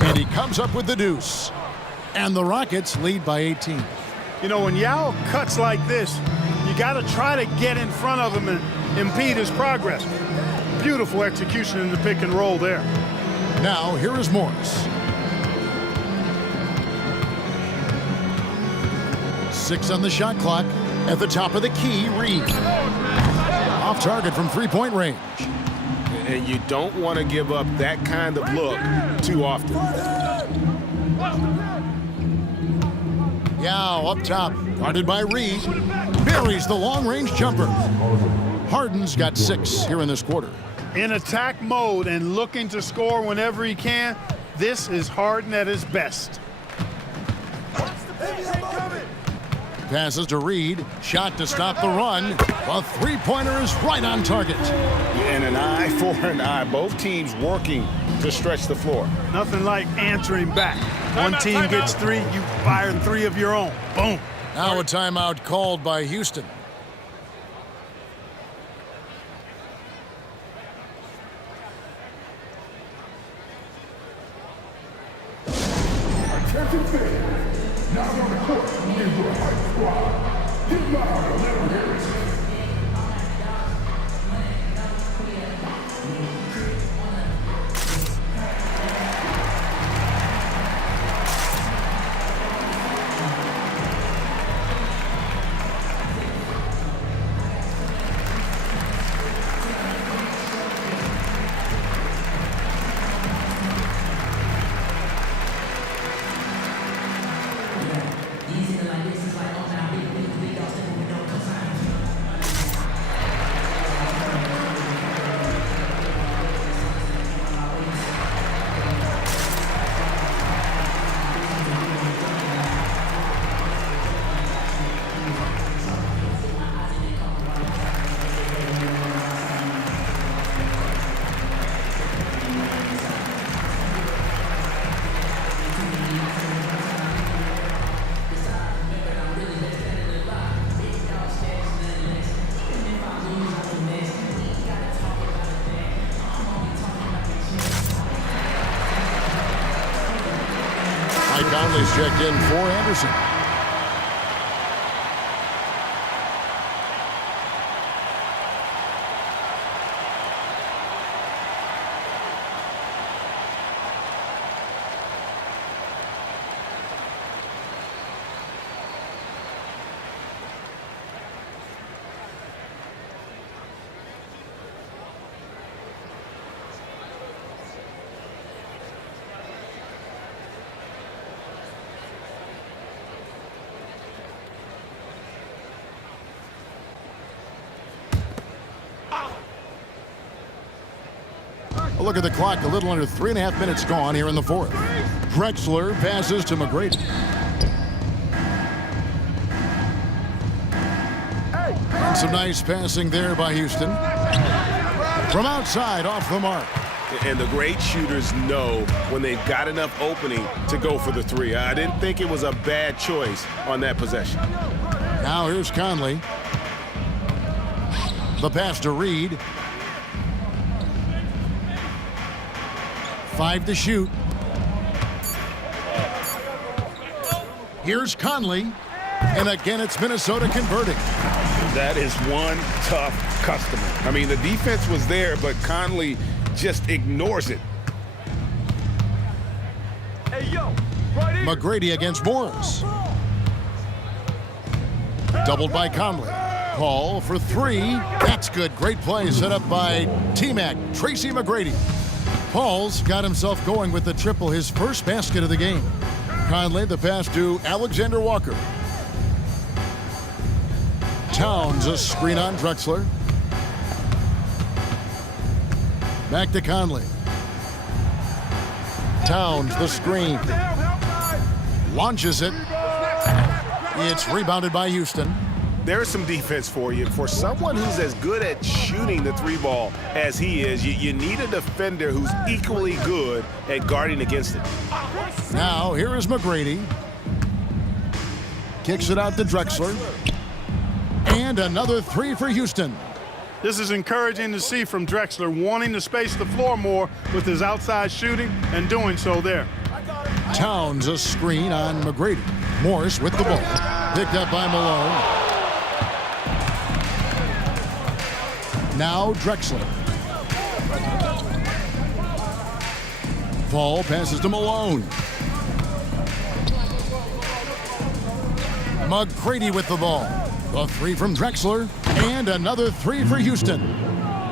And he comes up with the deuce. And the Rockets lead by 18. You know, when Yao cuts like this, you got to try to get in front of him and impede his progress. Beautiful execution in the pick and roll there. Now, here is Morris. 6 on the shot clock. At the top of the key, Reed. Off target from three-point range. And you don't want to give up that kind of look too often. Yao up top, guarded by Reed. Buries the long-range jumper. Harden's got 6 here in this quarter. In attack mode and looking to score whenever he can, this is Harden at his best. Passes to Reed. Shot to stop the run. A three-pointer is right on target. And an eye for an eye. Both teams working to stretch the floor. Nothing like answering back. One team gets 3, you fire 3 of your own. Boom. Now a timeout called by Houston. Attention fans. Now on the court is your hype squad. Get loud and let them hear it. Conley's checked in for Anderson. A look at the clock, a little under 3.5 minutes gone here in the fourth. Drexler passes to McGrady. And some nice passing there by Houston. From outside, off the mark. And the great shooters know when they've got enough opening to go for the 3. I didn't think it was a bad choice on that possession. Now here's Conley. The pass to Reed. 5 to shoot. Here's Conley. And again, it's Minnesota converting. That is one tough customer. I mean, the defense was there, but Conley just ignores it. Hey, yo, right here. McGrady against Morris. Doubled by Conley. Paul for 3. That's good. Great play set up by T-Mac, Tracy McGrady. Paul's got himself going with the triple, his first basket of the game. Conley, the pass to Alexander Walker. Towns, a screen on Drexler. Back to Conley. Towns, the screen. Launches it. It's rebounded by Houston. There's some defense for you. For someone who's as good at shooting the 3-ball as he is, you need a defender who's equally good at guarding against it. Now, here is McGrady. Kicks it out to Drexler. And another 3 for Houston. This is encouraging to see from Drexler, wanting to space the floor more with his outside shooting and doing so there. Towns, a screen on McGrady. Morris with the ball. Picked up by Malone. Now Drexler. Paul passes to Malone. McGrady with the ball. A three from Drexler, and another three for Houston.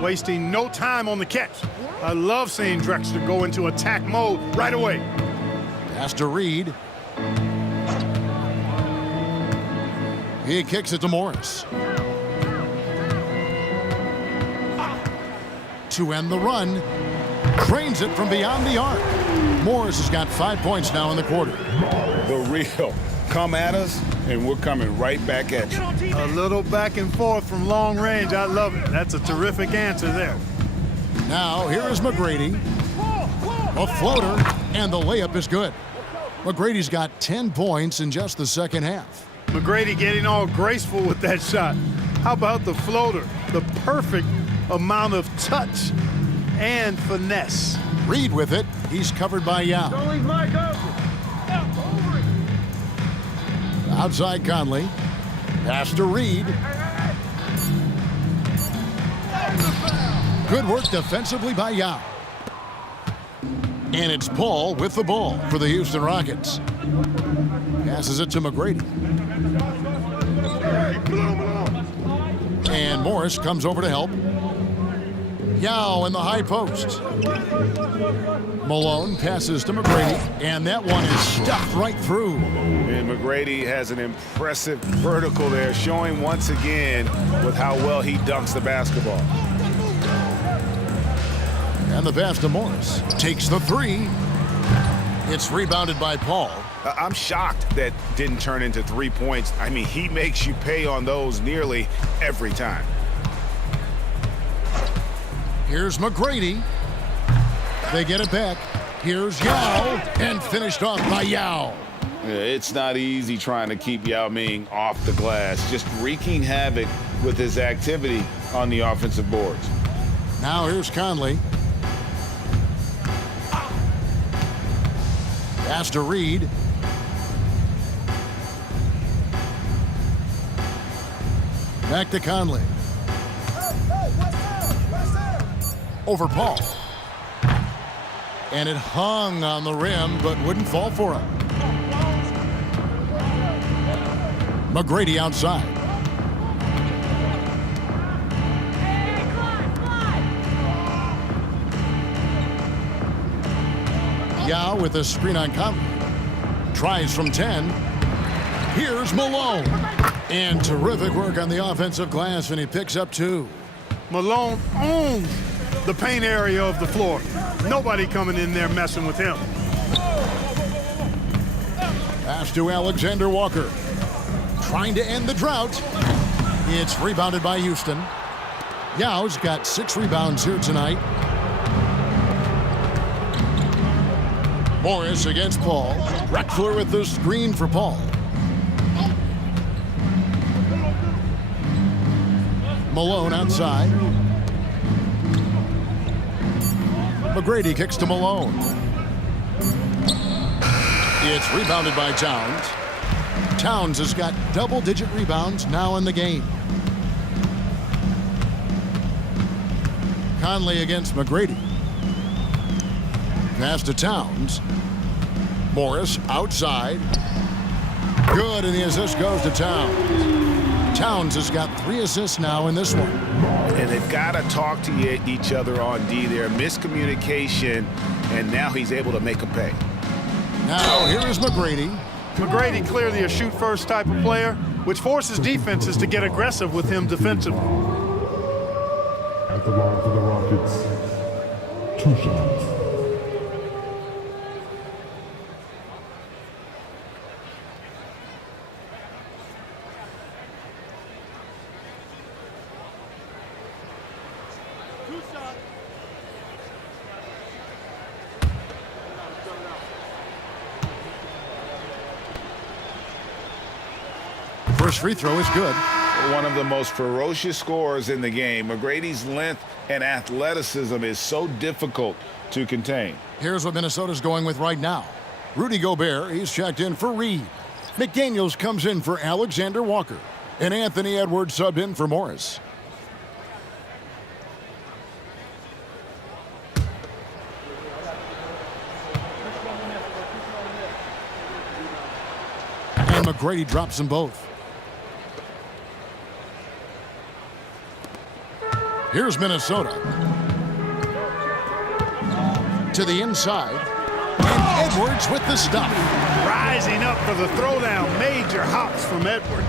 Wasting no time on the catch. I love seeing Drexler go into attack mode right away. Pass to Reed. He kicks it to Morris. To end the run, trains it from beyond the arc. Morris has got 5 points now in the quarter. The real. Come at us, and we're coming right back at you. A little back and forth from long range. I love it. That's a terrific answer there. Now, here is McGrady. A floater, and the layup is good. McGrady's got 10 points in just the second half. McGrady getting all graceful with that shot. How about the floater? The perfect amount of touch and finesse. Reed with it. He's covered by Yao. Don't leave Mike open. Outside Conley. Pass to Reed. Good work defensively by Yao. And it's Paul with the ball for the Houston Rockets. Passes it to McGrady. And Morris comes over to help. Yao in the high post. Malone passes to McGrady, and that one is stuffed right through. And McGrady has an impressive vertical there, showing once again with how well he dunks the basketball. And the pass to Morris. Takes the three. It's rebounded by Paul. I'm shocked that didn't turn into 3 points. I mean, he makes you pay on those nearly every time. Here's McGrady. They get it back. Here's Yao, and finished off by Yao. Yeah, it's not easy trying to keep Yao Ming off the glass, just wreaking havoc with his activity on the offensive boards. Now here's Conley. Pass to Reed. Back to Conley. Over Paul. And it hung on the rim, but wouldn't fall for him. McGrady outside. Yao with a screen on Conley. Tries from 10. Here's Malone. And terrific work on the offensive glass, and he picks up 2. Malone owns the paint area of the floor. Nobody coming in there messing with him. Pass to Alexander Walker. Trying to end the drought. It's rebounded by Houston. Yao's got 6 rebounds here tonight. Morris against Paul. Drexler with the screen for Paul. Malone outside. McGrady kicks to Malone. It's rebounded by Towns. Towns has got double-digit rebounds now in the game. Conley against McGrady. Pass to Towns. Morris outside. Good, and the assist goes to Towns. Towns has got 3 assists now in this one. And they've got to talk to each other on D there. Miscommunication, and now he's able to make them pay. Now here is McGrady. McGrady clearly a shoot-first type of player, which forces defenses to get aggressive with him defensively. At the line for the Rockets, 2 shots. First free throw is good. One of the most ferocious scorers in the game. McGrady's length and athleticism is so difficult to contain. Here's what Minnesota's going with right now. Rudy Gobert, he's checked in for Reed. McDaniels comes in for Alexander Walker. And Anthony Edwards subbed in for Morris. And McGrady drops them both. Here's Minnesota. To the inside. And Edwards with the stop. Rising up for the throwdown. Major hops from Edwards.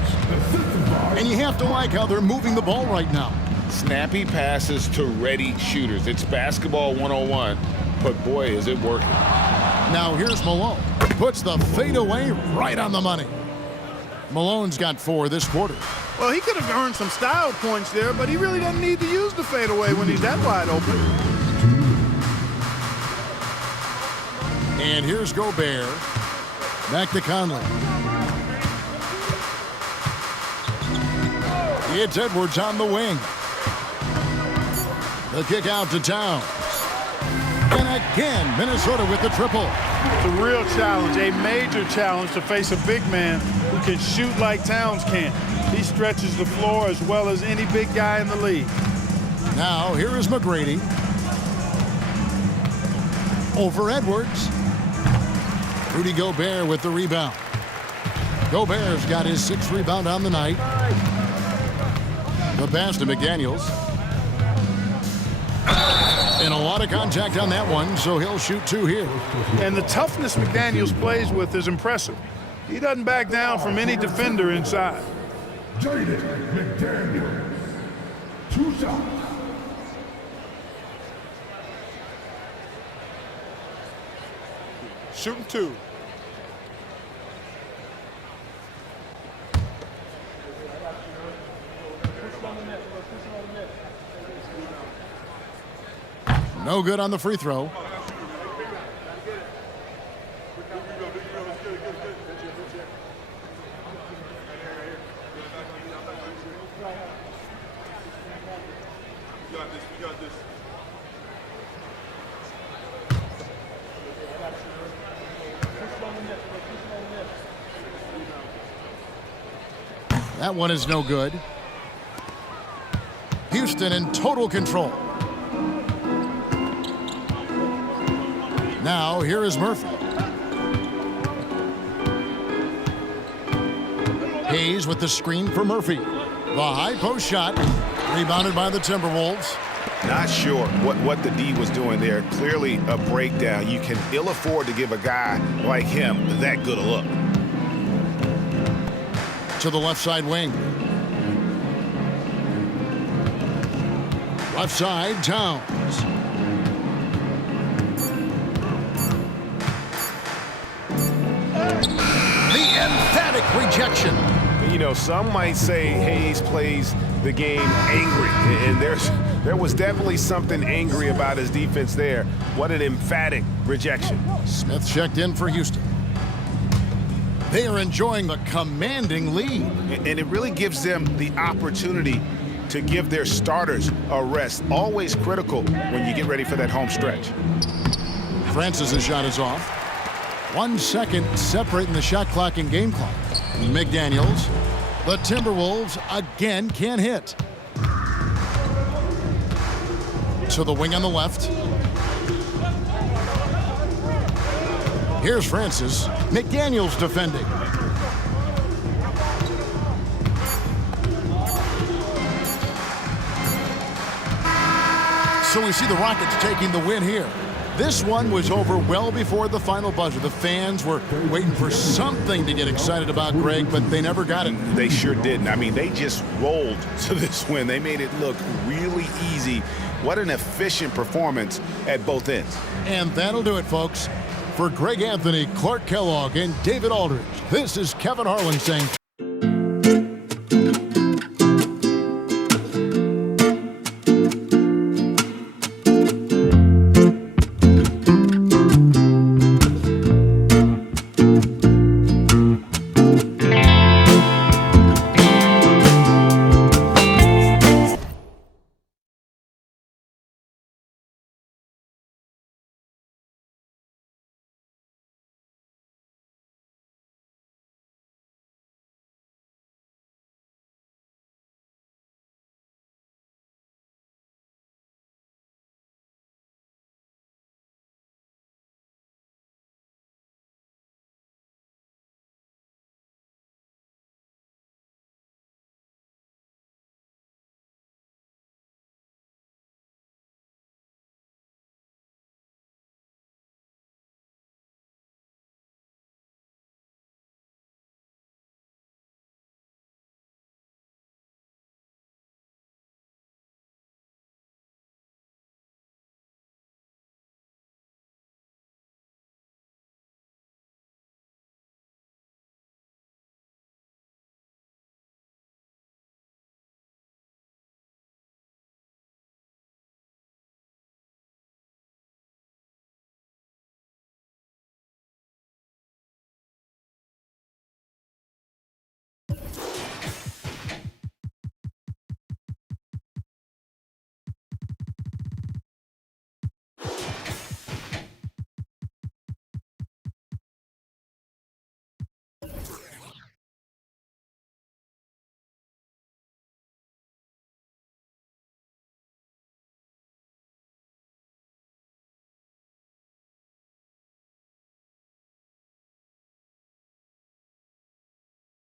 And you have to like how they're moving the ball right now. Snappy passes to ready shooters. It's basketball 101, but boy, is it working. Now here's Malone. Puts the fadeaway right on the money. Malone's got 4 this quarter. Well, he could have earned some style points there, but he really doesn't need to use the fadeaway when he's that wide open. And here's Gobert. Back to Conley. It's Edwards on the wing. The kick out to Towns. And again, Minnesota with the triple. It's a real challenge, a major challenge to face a big man who can shoot like Towns can. He stretches the floor as well as any big guy in the league. Now, here is McGrady. Over Edwards. Rudy Gobert with the rebound. Gobert's got his 6th rebound on the night. The pass to McDaniels. And a lot of contact on that one, so he'll shoot 2 here. And the toughness McDaniels plays with is impressive. He doesn't back down from any defender inside. Jaden McDaniels. 2 shots. Shooting 2. No good on the free throw. That one is no good. Houston in total control. Now, here is Murphy. Hayes with the screen for Murphy. The high post shot, rebounded by the Timberwolves. Not sure what the D was doing there. Clearly a breakdown. You can ill afford to give a guy like him that good a look. To the left side wing. Left side, Towns. The emphatic rejection. You know, some might say Hayes plays the game angry, and there was definitely something angry about his defense there. What an emphatic rejection. Smith checked in for Houston. They are enjoying a commanding lead. And it really gives them the opportunity to give their starters a rest. Always critical when you get ready for that home stretch. Francis' shot is off. 1 second separating the shot clock and game clock. McDaniels. The Timberwolves again can't hit. To the wing on the left. Here's Francis. McDaniels defending. So we see the Rockets taking the win here. This one was over well before the final buzzer. The fans were waiting for something to get excited about, Greg, but they never got it. They sure didn't. I mean, they just rolled to this win. They made it look really easy. What an efficient performance at both ends. And that'll do it, folks. For Greg Anthony, Clark Kellogg, and David Aldridge, this is Kevin Harlan saying